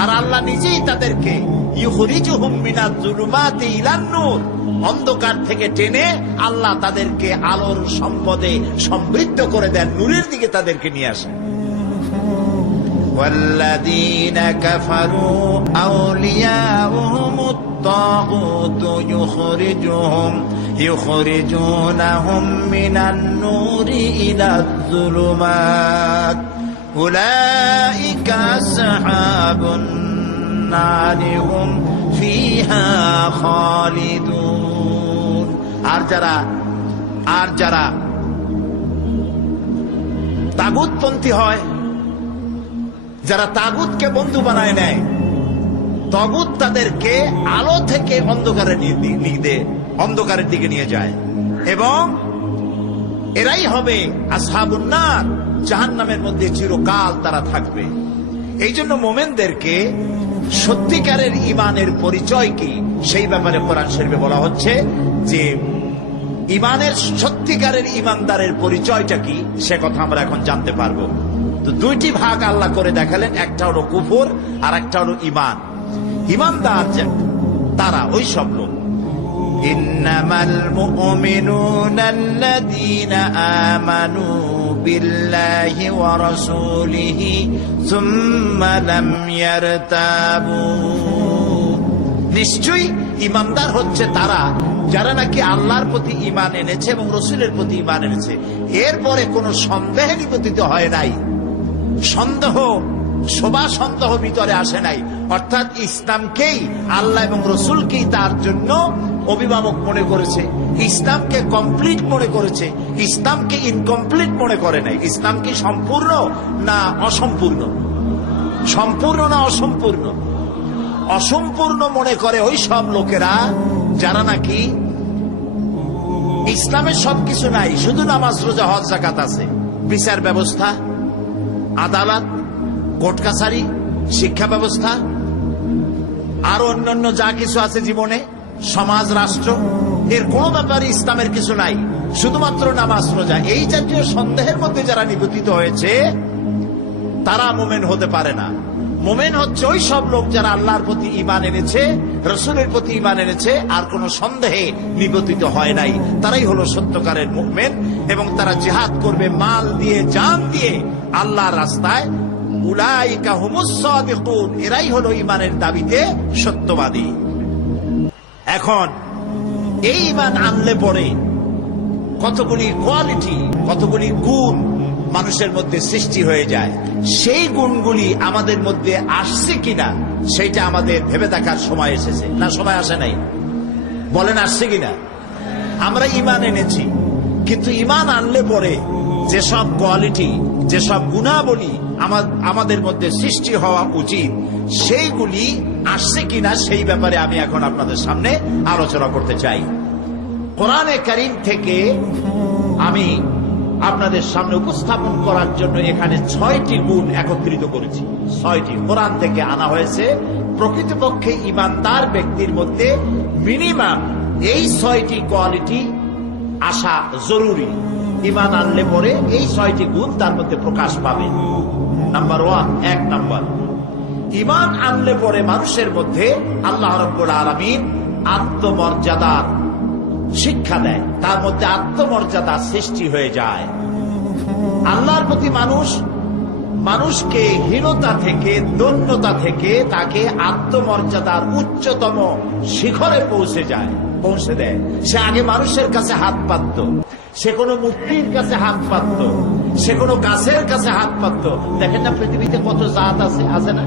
আর আল্লাহ নিজেই তাদেরকে ইউখরিজুহুম মিনাজ-জুলুমাতি ইলান নূর, অন্ধকার থেকে টেনে আল্লাহ তাদেরকে আলোর সম্পদে সমৃদ্ধ করে দেন, নূরের দিকে তাদেরকে নিয়ে আসেন। ওয়াল্লাযীনা কাফারু আউলিয়াউহুমুত তাগুত ইউখরিজুনাহুম মিনান নূরি ইলাজ-জুলুমাত উলাইকা আসহাবুন নারি হুম ফিহা খালিদুন। আর যারা তাগুতপন্থী হয়, যারা তাগুতকে বন্ধু বানায় নেয়, তাগুত তাদেরকে আলো থেকে অন্ধকারের দিকে নিয়ে যায়, এবং এরাই হবে আসহাবুন নার, জাহান্নামের মধ্যে চিরকাল তারা থাকবে। এই জন্য মোমেনদেরকে সত্যিকারের ঈমানের পরিচয় কি, সেই ব্যাপারে কোরআন শরীফে বলা হচ্ছে যে ঈমানের সত্যিকারের ঈমানদারের পরিচয়টা কি, সে কথা আমরা এখন জানতে পারবো। তো দুইটি ভাগ আল্লাহ করে দেখালেন, একটা হলো কুফর আর একটা হলো ঈমান। ঈমানদার তারা ওই সব লোক, ইন্নামাল মুমিনুনা আল্লাযীনা আমানু বিল্লাহি ওয়া রাসূলিহি সুম্মা লাম ইয়ারতাবু। নিশ্চয়ই ঈমানদার হচ্ছে তারা যারা নাকি আল্লাহর প্রতি ঈমান এনেছে এবং রাসূলের প্রতি ঈমান এনেছে, এরপরে কোনো সন্দেহে নিপতিত হয় নাই, সন্দেহ ভিতরে আসে নাই। অর্থাৎ ইসলামকেই, আল্লাহ এবং রসুলকেই তার জন্য অভিভাবক মনে করেছে, ইসলামকে কমপ্লিট মনে করেছে, ইসলামকে ইনকমপ্লিট মনে করে নাই। ইসলাম কি সম্পূর্ণ না অসম্পূর্ণ? সম্পূর্ণ না অসম্পূর্ণ? অসম্পূর্ণ মনে করে ওই সব লোকেরা যারা নাকি ইসলামের সবকিছু নাই, শুধু নামাজ, রোজা, হজ, যাকাত আছে, বিচার ব্যবস্থা, আদালত, কোর্ট কাছারি, শিক্ষা ব্যবস্থা, আর অন্যান্য যা কিছু আছে জীবনে, সমাজ, রাষ্ট্র, এর কোন ব্যাপারে ইসলামের কিছু নাই, শুধুমাত্র নামাজ, রোজা। এই জাতীয় সন্দেহের মধ্যে যারা নিপতিত হয়েছে তারা মোমেন হতে পারে না। মোমেন হচ্ছে ওই সব লোক যারা আল্লাহর প্রতি ঈমান এনেছে, রসুলের প্রতি ঈমান এনেছে, আর কোন সন্দেহে নিপতিত হয় নাই। তারাই হলো সত্যকারের মুমিন, এবং তারা জিহাদ করবে মাল দিয়ে, জান দিয়ে আল্লাহর রাস্তায়। উলাইকা হুমুস সাদিকুন, এরাই হলো ঈমানের দাবিতে সত্যবাদী। এখন এই ঈমান আনলে পরে কতগুলি কোয়ালিটি, কতগুলি গুণ মানুষের মধ্যে সৃষ্টি হয়ে যায়। সেই গুণগুলি আমাদের মধ্যে আসছে কিনা সেইটা আমাদের ভেবে দেখার সময় এসেছে। না সময় আসে নাই? বলেন আসছে কিনা? আমরা ঈমান এনেছি, কিন্তু ঈমান আনলে পরে যেসব কোয়ালিটি, যেসব গুণাবলী আমাদের মধ্যে সৃষ্টি হওয়া উচিত, সেইগুলি আসছে কিনা সেই ব্যাপারে আমি এখন আপনাদের সামনে আলোচনা করতে চাই। কোরআনে কারীম থেকে আমি আপনাদের সামনে উপস্থাপন করার জন্য এখানে 6টি গুণ একত্রিত করেছি। 6টি কোরআন থেকে আনা হয়েছে। প্রকৃতপক্ষে ঈমানদার ব্যক্তির মধ্যে মিনিমাম এই 6টি কোয়ালিটি আসা জরুরি। ঈমান আনলে পরে এই 6টি গুণ তার মধ্যে প্রকাশ পাবে। নাম্বার 1, 1 নাম্বার, ঈমান আনলে পরে মানুষের মধ্যে আল্লাহ রাব্বুল আলামিন আত্মমর্যাদার শিক্ষা দেয়, তার মধ্যে আত্মমর্যাদা সৃষ্টি হয়ে যায়। আল্লাহর প্রতি মানুষকে হীনতা থেকে, দৈন্যতা থেকে তাকে আত্মমর্যাদার উচ্চতম শিখরে পৌঁছে দেয়। সে আগে মানুষের কাছে হাত পাতত, সে কোনো মূর্তির কাছে হাত পাতত, সে কোনো গাছের কাছে হাত পাতত। দেখেন না পৃথিবীতে কত জাত আছে, আছে না?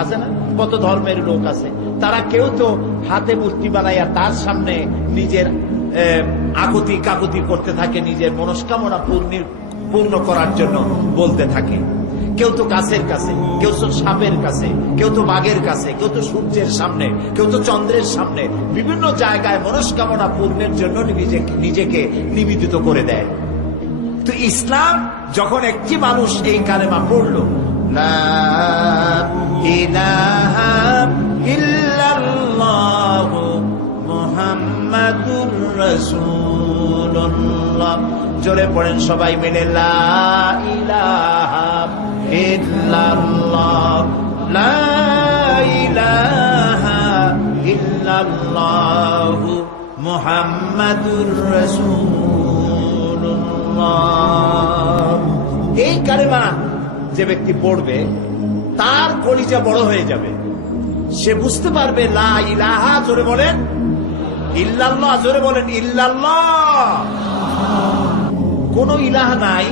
আছে না? কত ধর্মের লোক আছে, তারা কেউ তো হাতে মূর্তি বানাইয়া তার সামনে নিজের আকুতি কাকুতি করতে থাকে, নিজের মনস্কামনা পূর্ণ করার জন্য বলতে থাকে। কেউ তো গাছের কাছে, কেউ তো সাপের কাছে, কেউ তো বাঘের কাছে, কেউ তো সূর্যের সামনে, কেউ তো চন্দ্রের সামনে, বিভিন্ন জায়গায় মনস্কামনা পূর্ণের জন্য নিজেকে নিবেদিত করে দেয়। তো ইসলাম যখন একটি মানুষ এই কালেমা পড়ল, লা ইলাহা ইল্লাল্লাহু মুহাম্মাদুর রাসূলুল্লাহ, জোরে পড়েন সবাই মিলে, লা ইলাহা ইল্লাল্লাহ, লা ইলাহা ইল্লাল্লাহু মুহাম্মাদুর রাসূলুল্লাহ। এই কালেমা যে ব্যক্তি পড়বে তার কলিজা বড় হয়ে যাবে, সে বুঝতে পারবে লা ইলাহা, জোরে বলেন ইল্লাল্লাহ, জোরে বলেন ইল্লাল্লাহ। কোন ইলাহ নাই,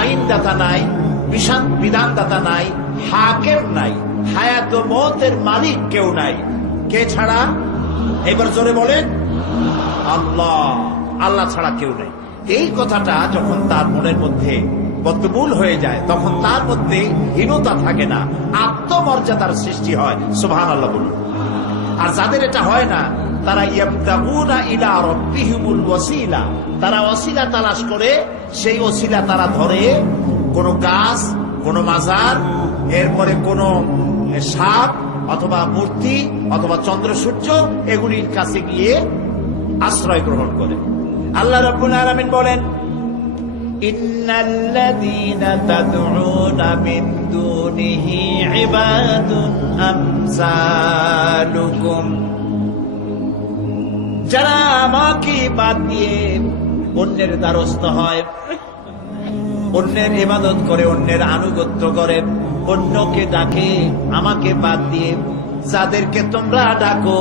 আইনদাতা নাই, বিধানদাতা নাই, হাকেম নাই, হায়াত ও মওতের মালিক কেউ নাই। কে ছাড়া? এবার জোরে বলেন আল্লাহ। আল্লাহ ছাড়া কেউ নেই। এই কথাটা যখন তার মনের মধ্যে বদ্ধমূল হয়ে যায়, তখন তার মধ্যে হীনতা থাকে না, আত্মমর্যাদার সৃষ্টি হয়। সুবহানাল্লাহ বলুন। আর যাদের এটা হয় না, তারা ইয়াবতাগুনা ইলা রাব্বিহিমুল ওয়াসিলা, তারা ওয়াসিলা তালাশ করে, সেই ওসিলা তারা ধরে কোন গাছ, কোন মাজার, এরপরে কোন সাপ অথবা মূর্তি অথবা চন্দ্র সূর্য, এগুলির কাছে গিয়ে আশ্রয় গ্রহণ করে। আল্লাহ রাব্বুল আলামিন বলেন, ইন্নাল্লাযীনা তাদউনা মিন দুনিহি ইবাদুন আমসালুকুম, যারা আমাকে বাদ দিয়ে অন্যের দ্বারস্থ হয়, অন্যের ইবাদত করে, অন্যের আনুগত্য করে, অন্যকে ডাকে আমাকে বাদ দিয়ে, যাদেরকে তোমরা ডাকো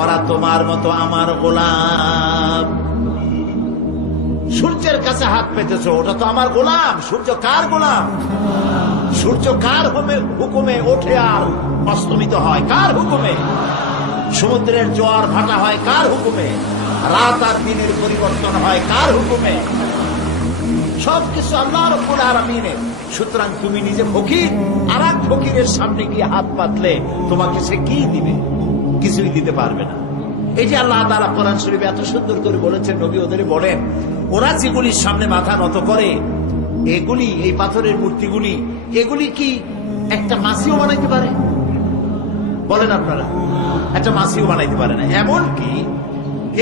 ওরা তোমার মতো আমার গোলাম। সূর্যের কাছে হাত পেতেছো, ওটা তো আমার গোলাম। সূর্য কার গোলাম? সূর্য কার হুকুমে ওঠে আর অস্তমিত হয়? কার হুকুমে? সমুদ্রের জোয়ার ভাটা হয় কার হুকুমে? রাত আর দিনের পরিবর্তন হয় কার হুকুমে? সবকিছু আল্লাহ রাব্বুল আলামিনের। সুতরাং তুমি নিজে ফকির, আর এক ফকিরের সামনে গিয়ে হাত পাতলে তোমাকে সে কি দিবে? কিছুই দিতে পারবে না। এই যে আল্লাহ তাআলা কোরআন শরীফে এত সুন্দর করে বলেছেন, নবী ওদের বলেন, ওরা যেগুলির সামনে মাথা নত করে, এগুলি, এই পাথরের মূর্তিগুলি, এগুলি কি একটা মাছিও বানাইতে পারে? বলেন আপনারা, একটা মাছিও বানাইতে পারে না। এমনকি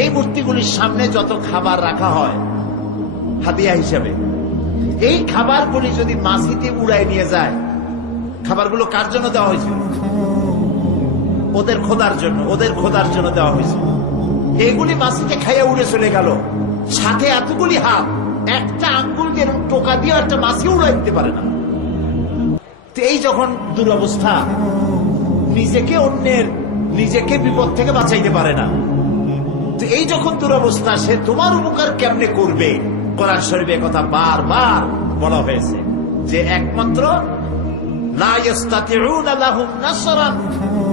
এই মূর্তিগুলির সামনে যত খাবার রাখা হয় হাদিয়া হিসাবে, এই খাবারগুলি যদি মাছিতে উড়াই নিয়ে যায়, খাবারগুলো কার জন্য দেওয়া হয়েছিল? ওদের খোদার জন্য, ওদের খোদার জন্য দেওয়া হয়েছে। এগুলি মাছিতে খাইয়া উড়ে চলে গেল, সাথে এতগুলি হাত, একটা আঙ্গুল দিয়ে টোকা দিয়ে একটা মাছি উড়াই দিতে পারে না। তো এই যখন দুরবস্থা, নিজেকে বিপদ থেকে বাঁচাইতে পারে না, তো কিন্তু এই যখন দুরবস্থা, সে তোমার উপকার কেমনে করবে? কোরআন শরীফে কথা বারবার বলা হয়েছে যে একমাত্র লা ইস্তাতিউনা লাহুম নাসরান,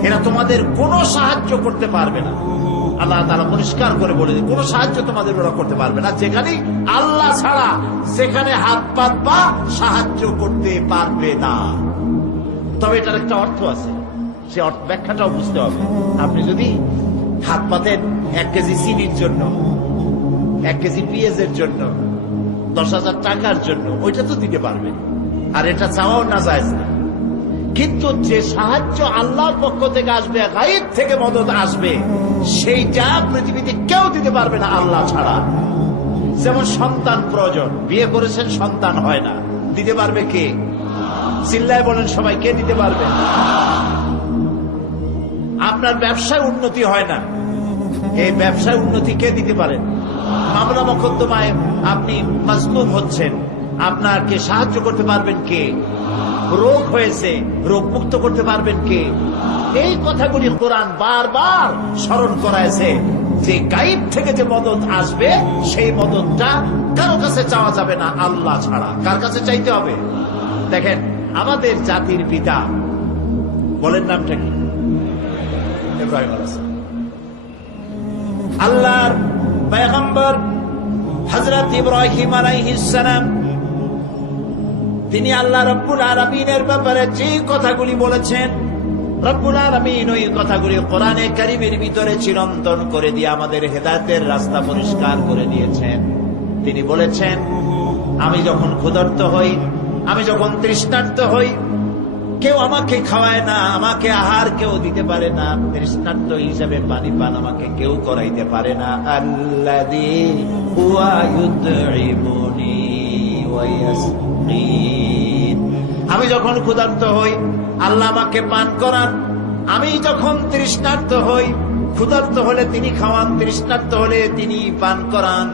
এরা তোমাদের কোনো সাহায্য করতে পারবে না। আল্লাহ তাআলা পরিষ্কার করে বলে দিন, কোনো সাহায্য তোমাদের ওরা করতে পারবে না। যেখানে আল্লাহ ছাড়া সেখানে হাত পাতবা, সাহায্য করতে পারবে না। তবে এটার একটা অর্থ আছে, সে ব্যাখ্যাটাও বুঝতে হবে। আপনি যদি হাত পাতেন 1 কেজি চিনির জন্য, 1 কেজি পেঁয়াজের জন্য, 10,000 টাকার জন্য, ওইটা তো দিতে পারবেন, আর এটা চাওয়াও না যায় না। কিন্তু যে সাহায্য আল্লাহর পক্ষ থেকে আসবে, গায়েব থেকে মদত আসবে, সেইটা পৃথিবীতে কেউ দিতে পারবে না আল্লাহ ছাড়া। যেমন সন্তান প্রয়োজন, বিয়ে করেছেন সন্তান হয় না, দিতে পারবে কে? চিল্লায় বলেন সবাই, কে দিতে পারবে? আপনার ব্যবসায় উন্নতি হয় না, এই ব্যবসায় উন্নতি কে দিতে পারেন? মামলা মোকদ্দমায় আপনি মাজলুম হচ্ছেন, আপনাকে সাহায্য করতে পারবেন কে? রোগ হয়েছে, রোগ মুক্ত করতে পারবেন কে? এই কথাগুলি কোরআন বারবার স্মরণ করাইছে যে গায়েব থেকে যে মদত আসবে, সেই মদতটা কারো কাছে চাওয়া যাবে না আল্লাহ ছাড়া। কার কাছে চাইতে হবে? দেখেন, আমাদের জাতির পিতা, বলেন নামটা কি? ইব্রাহিম আলাইহিস সালাম। আল্লাহর পয়গম্বর হযরত ইব্রাহিম আলাইহিস সালাম, তিনি আল্লাহ রাব্বুল আলামিনের ব্যাপারে যে কথাগুলি বলেছেন, রব্বুল আলামিন ওই কথাগুলি কোরআনে কারীমের ভিতরে চিরন্তন করে দিয়ে আমাদের হেদায়েতের রাস্তা পরিষ্কার করে দিয়েছেন। তিনি বলেছেন, আমি যখন ক্ষুধার্ত হই, আমি যখন তৃষ্ণার্ত হই, কেউ আমাকে খাওয়ায় না, আমাকে আহার কেউ দিতে পারে না, তৃষ্ণার্ত হিসাবে পানি পান আমাকে কেউ করাইতে পারে না। আল্লাযী হুয়া ইউতঈমুনি ওয়া ইয়াসকিন, আমি যখন ক্ষুধার্ত হই আল্লাহ আমাকে পান করান, আমি যখন তৃষ্ণার্ত হই, ক্ষুধার্ত হলে তিনি খাওয়ান, তৃষ্ণার্ত হলে তিনি পান করান।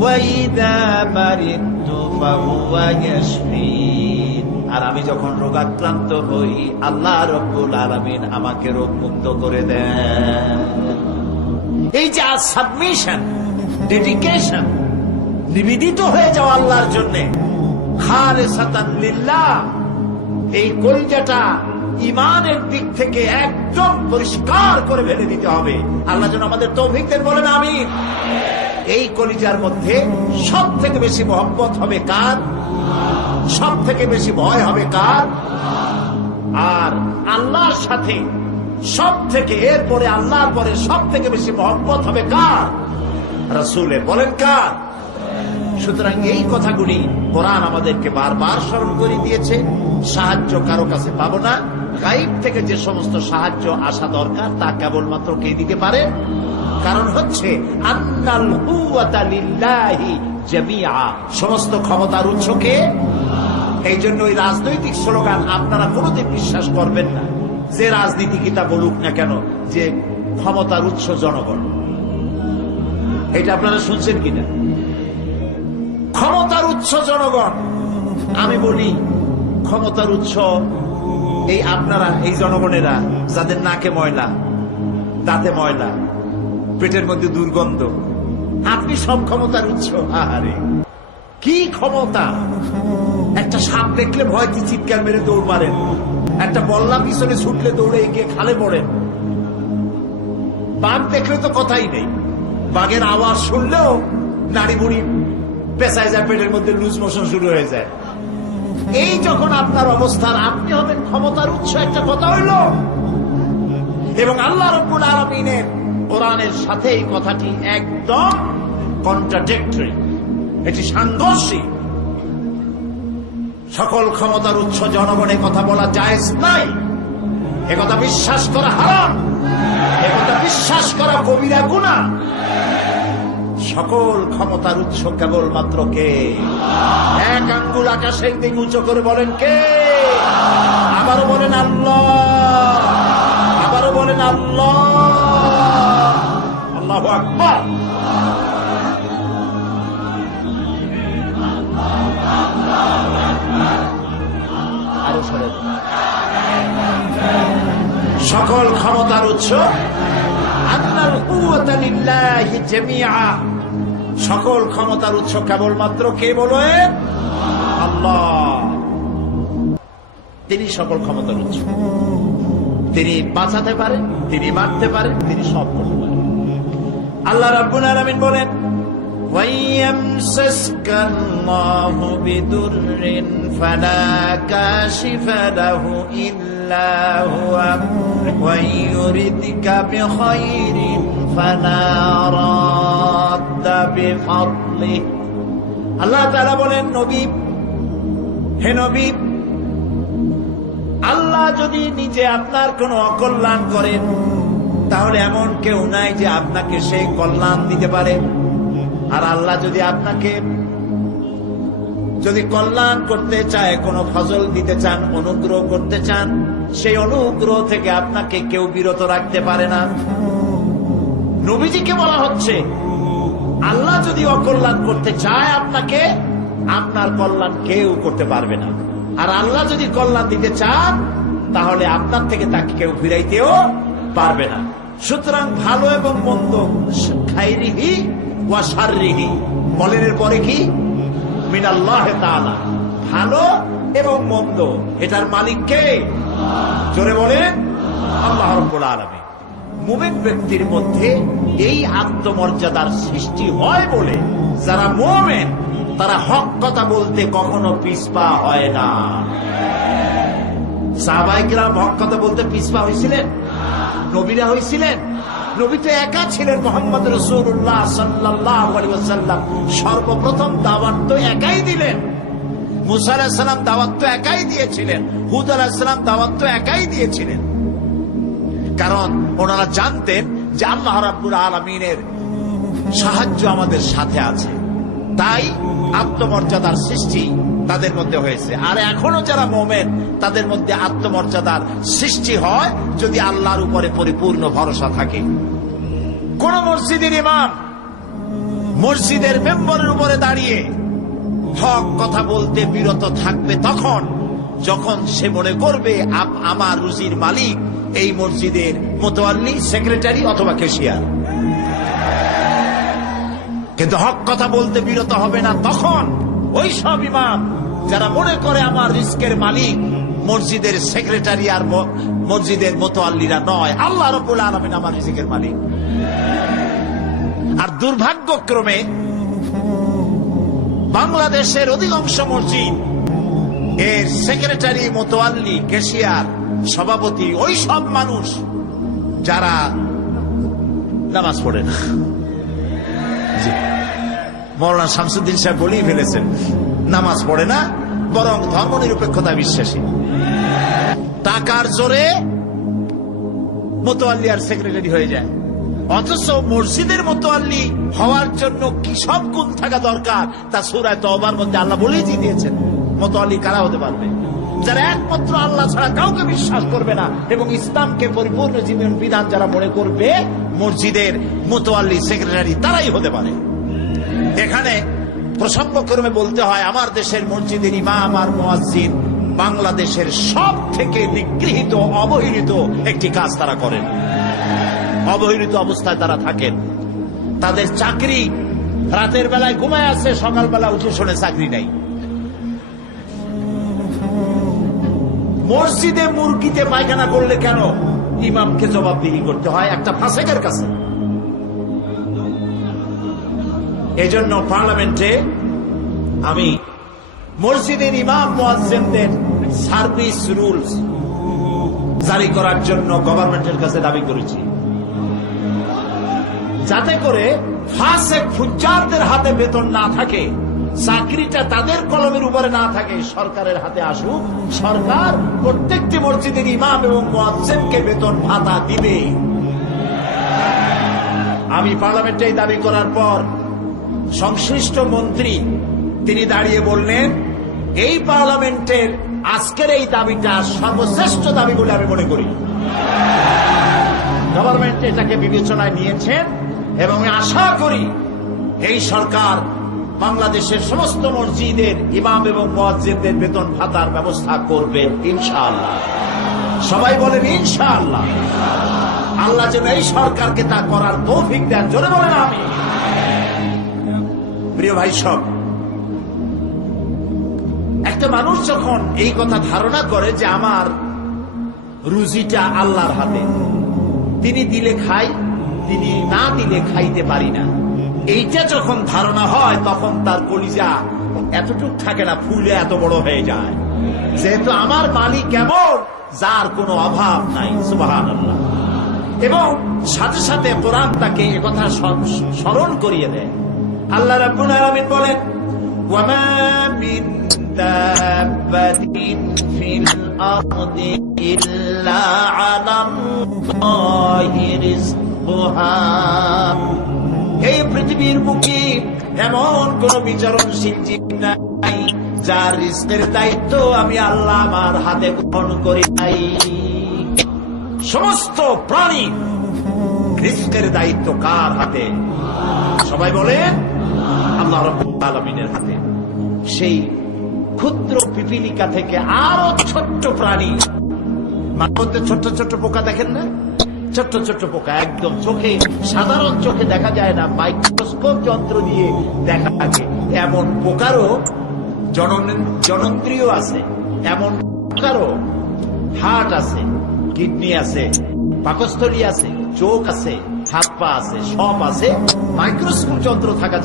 ওয়া ইযা মারিদতু ফাহুয়া ইয়াশফিন, আর আমি যখন রোগাক্রান্ত হই আল্লাহ রাব্বুল আলামিন আমাকে রোগ মুক্ত করে দেন। এই যে সাবমিশন, ডেডিকেশন, নিবেদিত হয়ে যাওয়া আল্লাহর জন্য, খালিসাতান লিল্লাহ, এই কলিজাটা ইমানের দিক থেকে একদম পরিষ্কার করে ফেলে দিতে হবে। আল্লাহ যেন আমাদের তৌফিক দেন, বলেন আমিন। এই কলিজার মধ্যে সব থেকে বেশি মহব্বত হবে কার? সব থেকে বেশি ভয় হবে কার? আর আল্লাহর সাথে সব থেকে, এরপরে আল্লাহর পরে সব থেকে বেশি মহব্বত হবে কার? রাসূলের। বলেন কার? সুতরাং এই কথাগুলি কোরআন আমাদেরকে বারবার স্মরণ করে দিয়েছে। সাহায্য কারো কাছে পাবো না, গায়েব থেকে যে সমস্ত সাহায্য আসা দরকার তা কেবলমাত্র কে দিতে পারে? কারণ হচ্ছে আন্নাল কুওয়াতা লিল্লাহি জামিআ, সমস্ত ক্ষমতার উৎস কে? এই জন্য ওই রাজনৈতিক স্লোগান আপনারা কোনোদিন বিশ্বাস করবেন না, যে রাজনীতিবিদরা বলুক না কেন যে ক্ষমতার উৎস জনগণ। এটা আপনারা শুনছেন কিনা? ক্ষমতার উৎস জনগণ। আমি বলি ক্ষমতার উৎস এই আপনারা, এই জনগণেরা যাদের নাকে ময়লা, দাঁতে ময়লা, পেটের মধ্যে দুর্গন্ধ, আপনি সব ক্ষমতার উৎস। আহারে কি ক্ষমতা! একটা সাপ দেখলে ভয়তে চিৎকার মেরে দৌড় মারেন, একটা বল্লা পিছনে ছুটলে দৌড়ে গিয়ে খালে পড়েন, বাঘ দেখলে তো কথাই নেই, বাঘের আওয়াজ শুনলেও নাড়ি বুড়ি পেঁচায় যায়, পেটের মধ্যে লুজ মোশন শুরু হয়ে যায়। এই যখন আপনার অবস্থান, আপনি হবেন ক্ষমতার উৎস, একটা কথা হইল। এবং আল্লাহ রাব্বুল আলামিনের কোরআনের সাথে এই কথাটি একদম কন্ট্রাডিক্টরি, এটি সাংঘর্ষিক। সকল ক্ষমতার উৎস জনগণের কথা বলা জায়েজ নাই, একথা বিশ্বাস করা হারাম, একথা বিশ্বাস করা কবিরা গুনাহ। সকল ক্ষমতার উৎস কেবলমাত্র কে? এক আঙ্গুল আকাশের দিকে উঁচু করে বলেন কে? আবারও বলেন আল্লাহ, আবারও বলেন আল্লাহ। আল্লাহু আকবার। আরো সরে সকল ক্ষমতার উৎস আল্লাহ। কুওয়াতা লিল্লাহি জামিআ, সকল ক্ষমতার উৎস কেবলমাত্র কে বলেন? আল্লাহ। তিনি সকল ক্ষমতার উৎস। তিনি বাঁচাতে পারেন, তিনি মারতে পারেন, তিনি সব করতে পারেন। আল্লাহ রাব্বুল আলামিন বলেন, ওয়াইয়ামসাসকা আল্লাহু বিদুররিন ফালা কাশিফা লাহু ইল্লা হুয়া ওয়া ইউরিদকা বিখাইরিন ফালা রাদ্দা বিফাদলিহি। আল্লাহ তাআলা বলেন, নবী, হে নবী, আল্লাহ যদি নিজে আপনার কোনো অকল্যাণ করেন তাহলে এমন কেউ নাই যে আপনাকে সেই কল্যাণ দিতে পারে। আর আল্লাহ যদি আপনাকে কল্যাণ করতে চায়, কোনো ফজল দিতে চান, অনুগ্রহ করতে চান, সেই অনুগ্রহ থেকে আপনাকে কেউ বিরত রাখতে পারে না। নবীজিকে বলা হচ্ছে, আল্লাহ যদি অকল্যাণ করতে চায় আপনাকে, আপনার কল্যাণ কেউ করতে পারবে না। আর আল্লাহ যদি কল্যাণ দিতে চান তাহলে আপনার থেকে তাকে কেউ ফিরাইতেও পারবে না। সুতরাং ভালো এবং মন্দ, খাইরিহি ওয়া শাররিহি, বলেন এর পরে কি? মিনাল্লাহি তাআলা। ভালো এবং মন্দ এটার মালিক কে? জোরে বলেন, আল্লাহ রাব্বুল আলামিন। মুমিন ব্যক্তির মধ্যে এই আত্মমর্যাদার সৃষ্টি হয় বলে যারা মুমিন তারা হক কথা বলতে কখনো পিছপা হয় না। সাহাবায়ে কিরাম হক কথা বলতে পিছপা হয়েছিলেন? নবীরা হয়েছিলেন? নবী তো একা ছিলেন, মুহাম্মদ রাসূলুল্লাহ সাল্লাল্লাহু আলাইহি ওয়াসাল্লাম সর্বপ্রথম দাওয়াত তো একাই দিলেন। মুসা আলাইহিস সালাম দাওয়াত তো একাই দিয়েছিলেন, হুদ আলাইহিস সালাম দাওয়াত তো একাই দিয়েছিলেন। কারণ ওনারা জানতেন যে আল্লাহ রাব্বুল আলামিনের সাহায্য আমাদের সাথে আছে, তাই আত্মমর্যাদার সৃষ্টি তাদের মধ্যে হয়েছে। আর এখনো যারা মুমিন তাদের মধ্যে আত্মমর্যাদার সৃষ্টি হয় যদি আল্লাহর উপরে পরিপূর্ণ ভরসা থাকে। কোন মসজিদের ইমাম মসজিদের মেম্বরের উপরে দাঁড়িয়ে হক কথা বলতে বিরত থাকবে তখন যখন সে মনে করবে আমার রুজির মালিক এই মসজিদের মোতাওয়াল্লি, সেক্রেটারি অথবা ক্যাশিয়ার। কিন্তু হক কথা বলতে বিরত হবে না তখন ওই সব ইমাম যারা মনে করে আমার রিস্কের মালিক মসজিদের সেক্রেটারি আর মসজিদের মোতাওয়াল্লিরা নয়, আল্লাহ রাব্বুল আলামিন আমার রিজিকের মালিক। আর দুর্ভাগ্যক্রমে বাংলাদেশের অধিকাংশ মসজিদ এর সেক্রেটারি, মোতাওয়াল্লি, ক্যাশিয়ার, সভাপতি ওই সব মানুষ যারা নামাজ পড়ে না। মৌলানা শামসুদ্দিন সাহেব বলেই ফেলেছেন, নামাজ পড়ে না, বরং ধর্মনিরপেক্ষতা বিশ্বাসী। টাকার জোরে মোতাওয়াল্লি আর সেক্রেটারি হয়ে যায়। অথচ মসজিদের মোতাওয়াল্লি হওয়ার জন্য কি সব গুণ থাকা দরকার তা সূরা তওবার মধ্যে আল্লাহ বলেই দিয়েছেন। মোতাওয়াল্লি কারা হতে পারবে? যারা একমাত্র আল্লাহ ছাড়া কাউকে বিশ্বাস করবে না এবং ইসলামকে পরিপূর্ণ জীবন বিধান যারা মনে করবে, মসজিদের মোতাওয়াল্লি, সেক্রেটারি তারাই হতে পারে। এখানে প্রসঙ্গক্রমে বলতে হয়, আমার দেশের মসজিদের ইমাম আর মুয়াজ্জিন বাংলাদেশের সব থেকে নিগৃহীত, অবহেলিত একটি কাজ তারা করেন। অবহেলিত অবস্থায় তারা থাকেন। তাদের চাকরি রাতের বেলায় ঘুমায় আছে, সকালবেলা উঠে শোনে চাকরি নাই। মসজিদে মুরগিতে পায়খানা করলে কেন ইমামকে জবাবদিহি করতে হয় একটা ফাসেকের কাছে? এজন্য পার্লামেন্টে আমি মসজিদের ইমাম মুয়াজ্জিনদের সার্ভিস রুলস জারি করার জন্য গভর্নমেন্টের কাছে দাবি করেছি, যাতে করে ফাসেক ফুজ্জারদের হাতে বেতন না থাকে, চাকরিটা তাদের কলমের উপরে না থাকে, সরকারের হাতে আসুক। সরকার প্রত্যেকটি মসজিদের ইমাম এবং মুয়াজ্জিনকে বেতন ভাতা দিবে। আমি পার্লামেন্টে দাবি করার পর সংশ্লিষ্ট মন্ত্রী তিনি দাঁড়িয়ে বললেন, এই পার্লামেন্টের আজকের এই দাবিটা সর্বশ্রেষ্ঠ দাবি বলে আমি মনে করি। গভর্নমেন্ট এটাকে বিবেচনায় নিয়েছেন এবং আমি আশা করি এই সরকার বাংলাদেশের সমস্ত মসজিদের ইমাম এবং মুয়াজ্জিনদের বেতন ভাতার ব্যবস্থা করবেন ইনশাআল্লাহ। সবাই বলেন ইনশাআল্লাহ। আল্লাহ যেন এই সরকারকে তা করার তৌফিক দেন, জোরে বলেন আমি। প্রিয় ভাই সব, একটা মানুষ যখন এই কথা ধারণা করে যে আমার রুজিটা আল্লাহর হাতে, তিনি দিলে খাই, তিনি না দিলে খাইতে পারি না, এইটা যখন ধারণা হয় তখন তার কলিজা এতটুক থাকে না, ফুলে এত বড় হয়ে যায়। যেহেতু আমার মালিক কেমন, যার কোনো অভাব নাই, সুবহানাল্লাহ। এবং সাথে সাথে কোরআন তাকে একথা স্মরণ করিয়ে দেয়। আল্লাহ রাব্বুল আলামিন বলেন, ওয়ামা মিন দাব্বাতিন ফিল আরদি ইল্লা আলাল্লাহি রিজকুহা। এই পৃথিবীর বুকে এমন কোন বিচরণশীল জীব নাই যার রিজকের দায়িত্ব আমি আল্লাহ আমার হাতে গ্রহণ করি নাই। সমস্ত প্রাণী রিজকের দায়িত্ব কার হাতে? সবাই বলেন আল্লাহ রাব্বুল আলামিনের হাতে। সেই ক্ষুদ্র পিপিলিকা থেকে আরো ছোট্ট প্রাণী, মাঝে ছোট্ট ছোট্ট পোকা দেখেন না, ছোট্ট ছোট্ট পোকা একদম চোখে, সাধারণ চোখে দেখা যায় না, মাইক্রোস্কোপ যন্ত্র দিয়ে দেখা লাগে। এমন পোকারও জননেন্দ্রিয় আছে, এমন পোকারও হার্ট আছে, কিডনি আছে, পাকস্থলী আছে, চোখ আছে, হাত পা আছে, সব আছে, মাইক্রোস্কোপ যন্ত্র থাকা